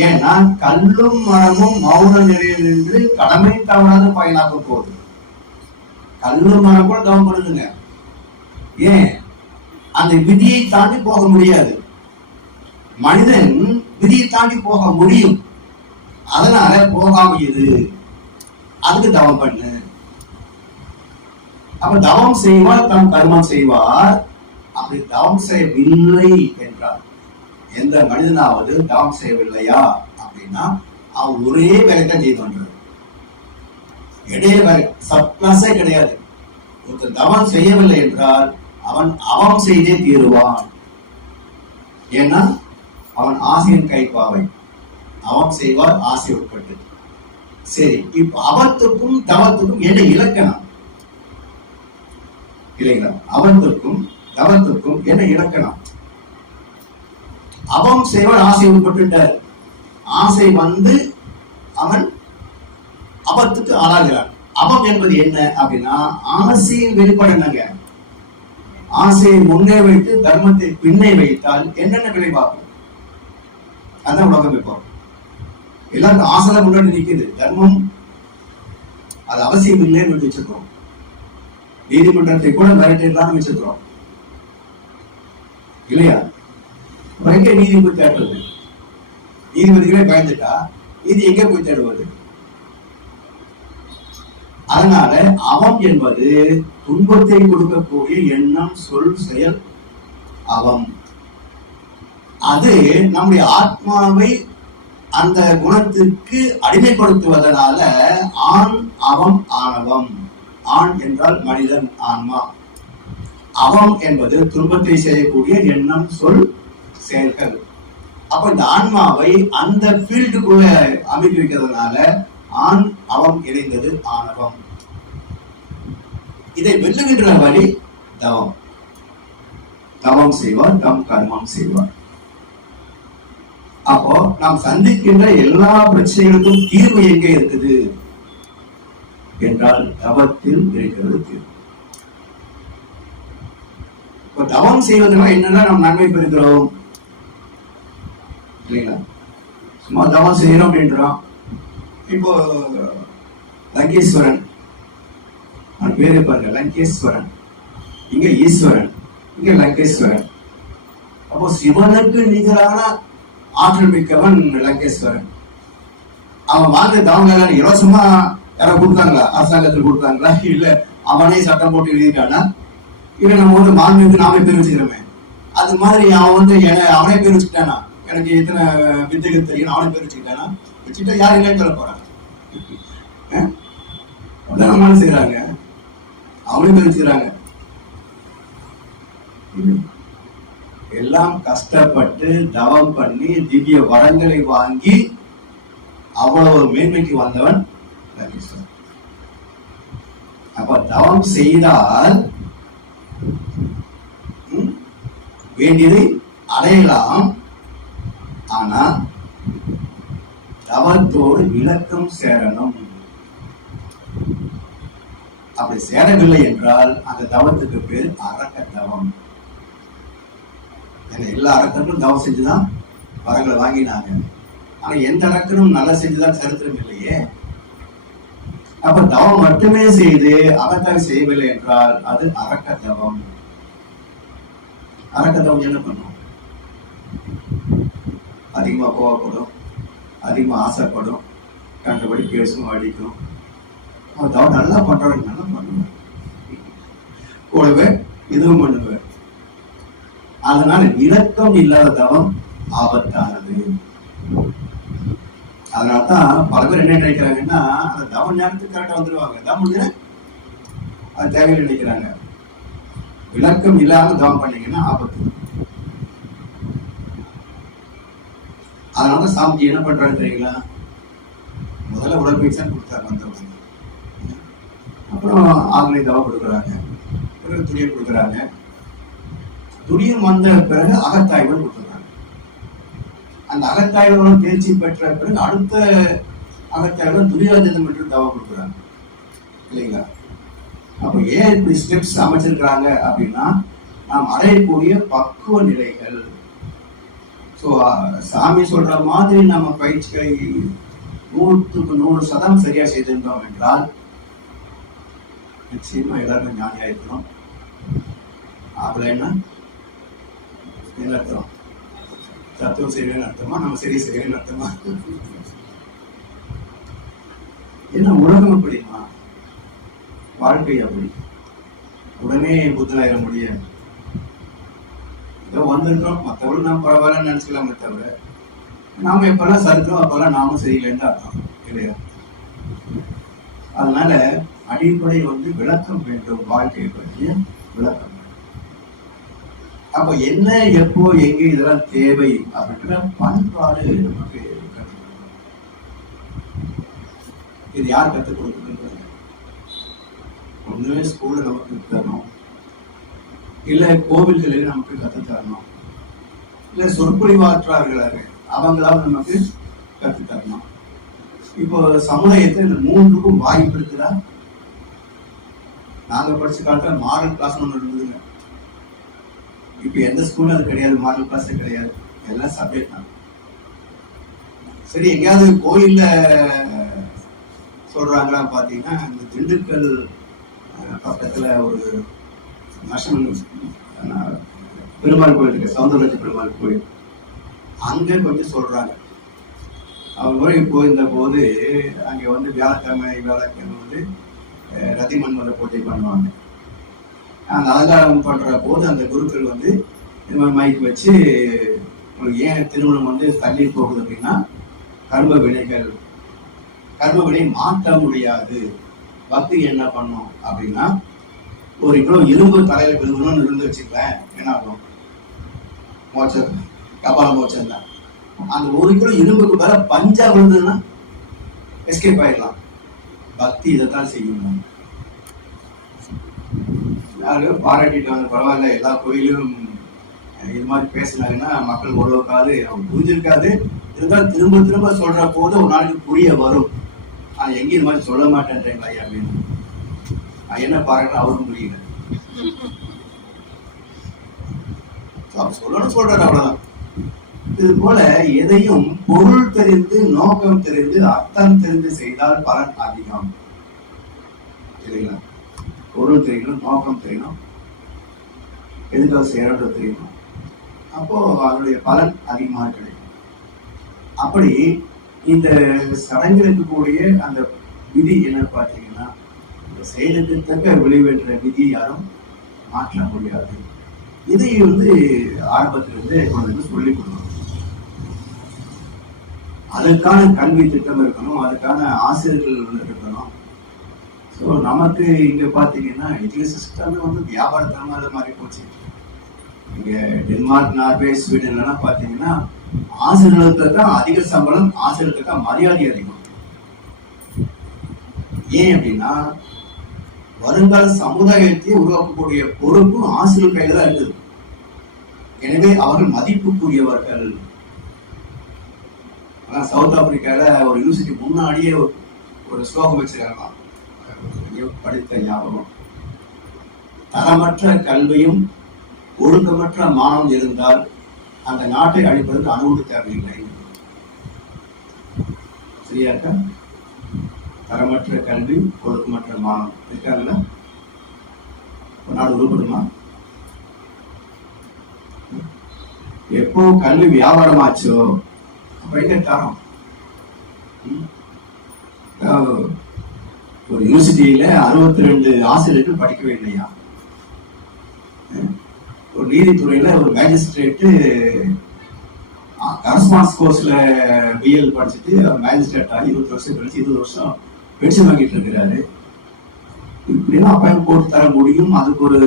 ஏன்னா கல்லும் மரமும் மௌன நிலையில் நின்று கடமை தவறாது பயனாக போகுது. கல்லு மரம் கூட தவம் பண்ணுதுங்க. ஏன்? அந்த விதியை தாண்டி போக முடியாது. மனிதன் விதியை தாண்டி போக முடியும், அதனால போகாம இரு, அதுக்கு தவம் பண்ணு. அப்ப தவம் செய்வார் தம் கர்மம் செய்வார். அப்படி தவம் செய்யவில்லை என்றார், எந்த மனிதனாவது தவம் செய்யவில்லையா அப்படின்னா அவன் ஒரே வேலை தான் செய்து பண்றது, இடையே வேலை சப்ளஸே கிடையாது. ஒருத்தர் தவம் செய்யவில்லை என்றால் அவன் அவம் செய்தே தீருவான். ஏன்னா அவன் ஆசையின் கைப்பாவை, அவம் செய்வார் ஆசை உட்பட்டு. சரி, இப்ப அவத்துக்கும் தவத்துக்கும் என்ன இலக்கணம் இல்லைங்களா? அவத்துக்கும் தவத்துக்கும் என்ன இலக்கணம்? அவம் செய்வான் ஆசை உட்பட்டு, ஆசை வந்து அவன் அவத்துக்கு ஆளாகிறான். அவம் என்பது என்ன அப்படின்னா ஆசையின் வெளிப்பாடு என்னங்க? ஆசையை முன்னே வைத்து தர்மத்தை பின்னே வைத்தால் என்னென்ன விளைவாகும்? அதான் உலகம். இப்போ எல்லாருக்கும் ஆசை முன்னாடி நிற்குது, தர்மம் அது அவசியம் இல்லைன்னு வச்சிருக்கோம். நீதிமன்றத்தை கூட மிரட்டிடலாம்னு வச்சிருக்கிறோம் இல்லையா? எங்க நீதி போய் தேடுறது? நீதிபதிகளே பயந்துட்டா நீதி எங்க போய் தேடுவது? அதனால அவம் என்பது துன்பத்தை கொடுக்கக்கூடிய எண்ணம், சொல், செயல் அவம். அது நம்முடைய ஆத்மாவை அந்த குணத்திற்கு அடிமைப்படுத்துவதனால ஆண் அவம் ஆணவம். ஆண் என்றால் மனிதன், ஆன்மா. அவம் என்பது துன்பத்தை செய்யக்கூடிய எண்ணம், சொல், செயல்கள். அப்ப இந்த ஆன்மாவை அந்த ஃபீல்டுக்குள்ள அமைத்து வைக்கிறதுனால ஆண் அவம் இணைந்தது ஆணவம். இதை வெல்லுகின்ற வழி தவம். தவம் செய்வார் தம் கர்மம் செய்வார். அப்போ நாம் சந்திக்கின்ற எல்லா பிரச்சனைகளுக்கும் தீர்வு எங்கே இருக்குது என்றால் தவத்தில் இருக்கிறது தீர்வு. இப்போ தவம் செய்வதனால என்னென்ன நாம் நன்மை பெறுகிறோம் இல்லைங்களா? சும்மா தவம் செய்யறோம் அப்படின்றோம். இப்போ லங்கேஸ்வரன் பேரு பாருங்க, லங்கேஸ்வரன். இங்க ஈஸ்வரன், இங்க லங்கேஸ்வரன். அப்போ சிவனுக்கு நிகரான ஆற்றல் மிக்கவன் லங்கேஸ்வரன். அவன் வாழ்ந்த தவங்க இலவசமா யாரும் கொடுத்தாங்களா? அரசாங்கத்தில் கொடுத்தாங்களா? இல்ல அவனே சட்டம் போட்டு எழுதிட்டானா? இல்ல நம்ம வந்து மாநிலத்துக்கு நாமே பேர் வச்சுக்கிறோமே, அது மாதிரி அவன் வந்து அவனே பேர் வச்சுக்கிட்டானா? எனக்கு எத்தனை வித்தைகள் தெரியும் அவனே பேர் வச்சுக்கிட்டானா? வச்சுட்டா யார் இல்லைன்னு சொல்ல போறாங்க? அதான் செய்யறாங்க, அவனே பேர் வச்சுக்கிறாங்க. எல்லாம் கஷ்டப்பட்டு தவம் பண்ணி திவ்ய வரங்களை வாங்கி அவ்வளவு மேன்மைக்கு வந்தவன் லங்கேஸ்வரன். அப்ப தவம் செய்தால் வேண்டியதை அடையலாம். ஆனா தவத்தோடு விளக்கம் சேரணும். அப்படி சேரவில்லை என்றால் அந்த தவத்துக்கு பேர் அரக்க தவம். எல்லா அரக்கர்களும் தவம் செஞ்சுதான் வரங்களை வாங்கினாங்க. ஆனா எந்த அரக்கனும் நல்லா செஞ்சுதான் சரித்திரம் இல்லையே. அப்ப தவம் மட்டுமே செய்து அகத்தாய் செய்யவில்லை என்றால் அது அரக்க தவம். அரக்க தவம் என்ன பண்ணும்? அதிகமா கோவப்படும், அதிகமா ஆசைப்படும், கண்டபடி பேசும், அடிக்கும். அவன் தவம் நல்லா பண்றவன் நல்லா பண்ணுவேன், கூடவே இதுவும் பண்ணுவேன். அதனால விளக்கம் இல்லாத தவம் ஆபத்தானது. அதனால்தான் பல பேர் என்ன நினைக்கிறாங்கன்னா, அந்த தவம் நேரத்துக்கு கரெக்டா வந்துருவாங்க, தவம் அது தேவையில்லை நினைக்கிறாங்க. விளக்கம் இல்லாம தவம் பண்ணீங்கன்னா ஆபத்து. அதனால சாமிஜி என்ன பண்றாங்க தெரியுங்களா? முதல்ல உடற்பயிற்சி தான் கொடுத்தாரு வந்தவங்க, அப்புறம் ஆக்னை தவம் கொடுக்குறாங்க, பிறகு துணியை கொடுக்குறாங்க. துணியம் வந்த பிறகு அகத்தாய்வு கொடுத்துறாங்க. அந்த அகத்தாய்வு தேர்ச்சி பெற்ற பிறகு அடுத்த அகத்தாய்வு துரியோதனம் மட்டும் தவம் கொடுக்குறாங்க இல்லைங்களா? அப்ப ஏன் இப்படி ஸ்டெப்ஸ் அமைச்சிருக்கிறாங்க அப்படின்னா, நாம் அடையக்கூடிய பக்குவ நிலைகள். ஸோ சாமி சொல்ற மாதிரி நம்ம பயிற்சிகளை 100% சரியா செய்திருந்தோம் என்றால் நிச்சயமா எல்லாருக்கும் ஞானியா இருக்கணும். அதுல என்ன அர்த்தம்? தத்துவம் செய்வேன்னு அர்த்தமா, நம்ம சரி செய்வேன்னு அர்த்தமா? என்ன உலகம் அப்படிமா, வாழ்க்கை அப்படி உடனே புத்தனாயிர முடியாது. ஏதோ வந்திருக்கோம், மற்றவங்களும் நாம் பரவாயில்லன்னு நினைச்சுக்கலாமே தவிர நாம எப்பெல்லாம் சறுக்கிறோம் அப்பெல்லாம் நாமும் சரியில்லைன்னு அர்த்தம் இல்லையா? அதனால அடிப்படை விளக்கம் வேண்டும், வாழ்க்கையை பற்றிய விளக்கம். அப்ப என்ன, எப்போ, எங்க இதெல்லாம் தேவை அப்படின்ற பண்பாடு நமக்கு கற்றுக்கணும். இது யார் கற்றுக் கொடுக்குறது? ஒண்ணுமே ஸ்கூல்ல நமக்கு தரணும், இல்ல கோவில்களில் நமக்கு கத்து தரணும், இல்ல சொற்பொழிவாற்றார்கள் அவங்களாவது நமக்கு கத்து தரணும். இப்போ சமுதாயத்தில் இந்த மூன்றுக்கும் வாய்ப்பு இருக்குதா? நாங்க படிச்ச காலத்துல மாடல் கிளாஸ் ஒன்று இருந்ததுங்க. இப்ப எந்த ஸ்கூல்ல அது கிடையாது, மாடல் கிளாஸ் கிடையாது, எல்லாம் சப்ஜெக்ட் தான். சரி, எங்கேயாவது கோயில்ல சொல்றாங்களா பாத்தீங்கன்னா, இந்த திண்டுக்கல் பக்கத்துல ஒரு பெருமாள் கோயில் இருக்கு, சவுந்தரராஜ பெருமாள் கோயில், அங்க கொஞ்சம் சொல்றாங்க. அவங்க போயிருந்த போது அங்க வியாழக்கிழமை ரதி மண்மலை போட்டி பண்ணுவாங்க. அந்த அலங்காரம் பண்ற போது அந்த குருக்கள் இந்த மாதிரி மைக் வச்சு, உங்களுக்கு ஏன் திருமணம் தள்ளி போகுது அப்படின்னா, கர்ம வினை மாற்ற முடியாது. பக்தி என்ன பண்ணும் அப்படின்னா, ஒரு கிலோ இரும்பு தலையில விழுங்கணும்னு இருந்து வச்சுக்கலாம், என்ன ஆகும்? மோட்சம், கபால மோட்சம் தான். அந்த ஒரு கிலோ இரும்புக்கு மேல பஞ்சா விழுந்ததுன்னா எஸ்கேப் ஆயிடலாம். பக்தி இதைத்தான் செய்யணும். பாராட்டிட்டு வந்து பரவாயில்ல, எல்லா கோயிலும் இது மாதிரி பேசினாங்கன்னா மக்கள் ஓரளவுக்காது அவங்க புரிஞ்சிருக்காது, இருந்தாலும் திரும்ப திரும்ப சொல்ற போது ஒரு நாளைக்கு புரிய வரும். ஆனா எங்கேயும் இது மாதிரி சொல்ல மாட்டேன்றீங்களா ஐயா அப்படின்னு என்ன பாருங்க, அவரும் புரியல. சொல்லணும் சொல்றாரு, அவ்வளவுதான். இது போல எதையும் பொருள் தெரிந்து, நோக்கம் தெரிந்து, அர்த்தம் தெரிந்து செய்தால் பலன் அதிகம். சரிங்களா? பொருள் தெரியணும், நோக்கம் தெரியணும், எதுக்காக செய்யறது தெரியணும், அப்போ அதனுடைய பலன் அதிகமாக கிடைக்கும். அப்படி இந்த சடங்கில் இருக்கக்கூடிய அந்த விதி என்ன பார்த்தீங்கன்னா, இந்த செயலுக்கு தக்க விளைவென்ற விதியை யாரும் மாற்ற முடியாது. இதை ஆரம்பத்திலிருந்து குழந்தைகளுக்கு சொல்லிக் கொடுக்கணும். அதுக்கான கல்வி திட்டம் இருக்கணும், அதுக்கான ஆசிரியர்கள் இருக்கணும். ஸோ நமக்கு இங்க பாத்தீங்கன்னா எஜுகேஷன் சிஸ்டம் வியாபாரத்தனமாக மாறி போச்சு. இங்க டென்மார்க், நார்வே, ஸ்வீடன்லாம் பாத்தீங்கன்னா ஆசிரியர்களுக்கு தான் அதிக சம்பளம், ஆசிரியர்களுக்கு தான் மரியாதை அதிகம். ஏன் அப்படின்னா, வருங்கால சமுதாயத்தை உருவாக்கக்கூடிய பொறுப்பு ஆசிரியர் கையில தான் இருக்குது. எனவே அவர்கள் மதிப்புக்குரியவர்கள். சவுத் ஆப்பிரிக்கால ஒரு யூனிவர்சிட்டி முன்னாடியே ஒரு ஸ்லோகம் வச்சிருக்காங்க, படித்த ஞாபகம்: தரமற்ற கல்வியும் ஒழுக்கமற்ற மானம் இருந்தால் அந்த நாட்டை அழிப்பதற்கு அனுமதி தேவையில்லை. சரியா இருக்கா? தரமற்ற கல்வி, ஒழுக்கமற்ற மானம் இருக்காங்கல்ல, ஒரு நாடு உருப்படுமா? எப்போ கல்வி வியாபாரமாச்சோ அப்ப எங்க தரம்? ஒரு யூனிவர்சிட்டியில 62 ஆசிரியர்கள் படிக்கவே இல்லையா? ஒரு நீதித்துறையில ஒரு மேஜிஸ்ட்ரேட் கரஸ்பான்ஸ் கோர்ஸ்ல பிஎல் படிச்சுட்டு மேஜிஸ்ட்ரேட் ஆகி 20 வருஷம் கழிச்சு 20 வருஷம் பென்ஷன் வாங்கிட்டு இருக்கிறாரு. இப்படிலாம் அப்பாயின்மெண்ட் போட்டு தர முடியும், அதுக்கு ஒரு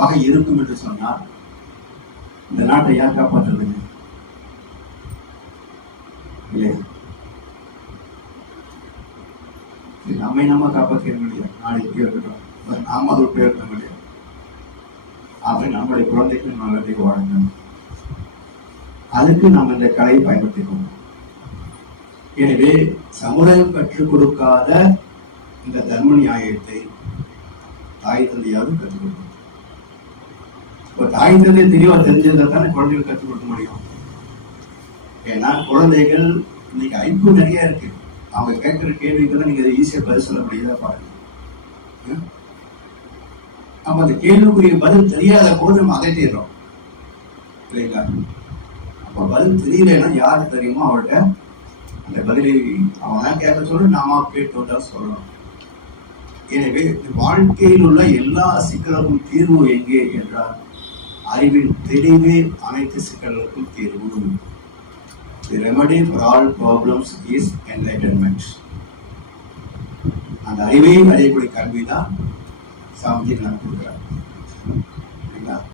வகை இருக்கும் என்று சொன்னா இந்த நாட்டை யார் காப்பாற்றுறது? இல்லையா? நம்மை நம்ம காப்பாற்ற முடியாது, நாளைக்கு இருக்கட்டும், நாம அது உபயோகிக்க முடியாது. அப்படி நம்மளுடைய குழந்தைக்கு நல்லதுக்கு வாழணும். அதுக்கு நம்ம இந்த கலையை பயன்படுத்திக்கணும். எனவே சமுதாயம் கற்றுக் கொடுக்காத இந்த தர்ம நியாயத்தை தாய் தந்தையாவது கற்றுக் கொடுக்கணும். இப்போ தாய் தந்தை தெளிவா தெரிஞ்சதை தானே குழந்தைகள் கற்றுக் கொடுக்க முடியும். ஏன்னா குழந்தைகள் இன்னைக்கு ஐப்பு நிறைய இருக்கு, அவங்க கேட்கிற கேள்விக்கு நீங்க ஈஸியா பதில் சொல்ல முடியாத பாருங்க. அப்ப அந்த கேள்விக்குரிய பதில் தெரியாத போது நம்ம அதட்டிடுறோம் இல்லைங்களா? அப்ப பதில் தெரியலன்னா யாருக்கு தெரியுமோ அவர்கிட்ட அந்த பதிலை அவன் தான் கேட்க சொல்ல, நாம கேட்டு சொல்லணும். எனவே வாழ்க்கையில் உள்ள எல்லா சிக்கலுக்கும் தீர்வு எங்கே என்றால் அறிவின் தெளிவே அனைத்து சிக்கல்களுக்கும் தீர்வு. The remedy for all problems is enlightenment. அந்த அறிவையும் அடையக்கூடிய கல்வி தான் சாமர்த்தியம் நான் கொடுக்குறேன்.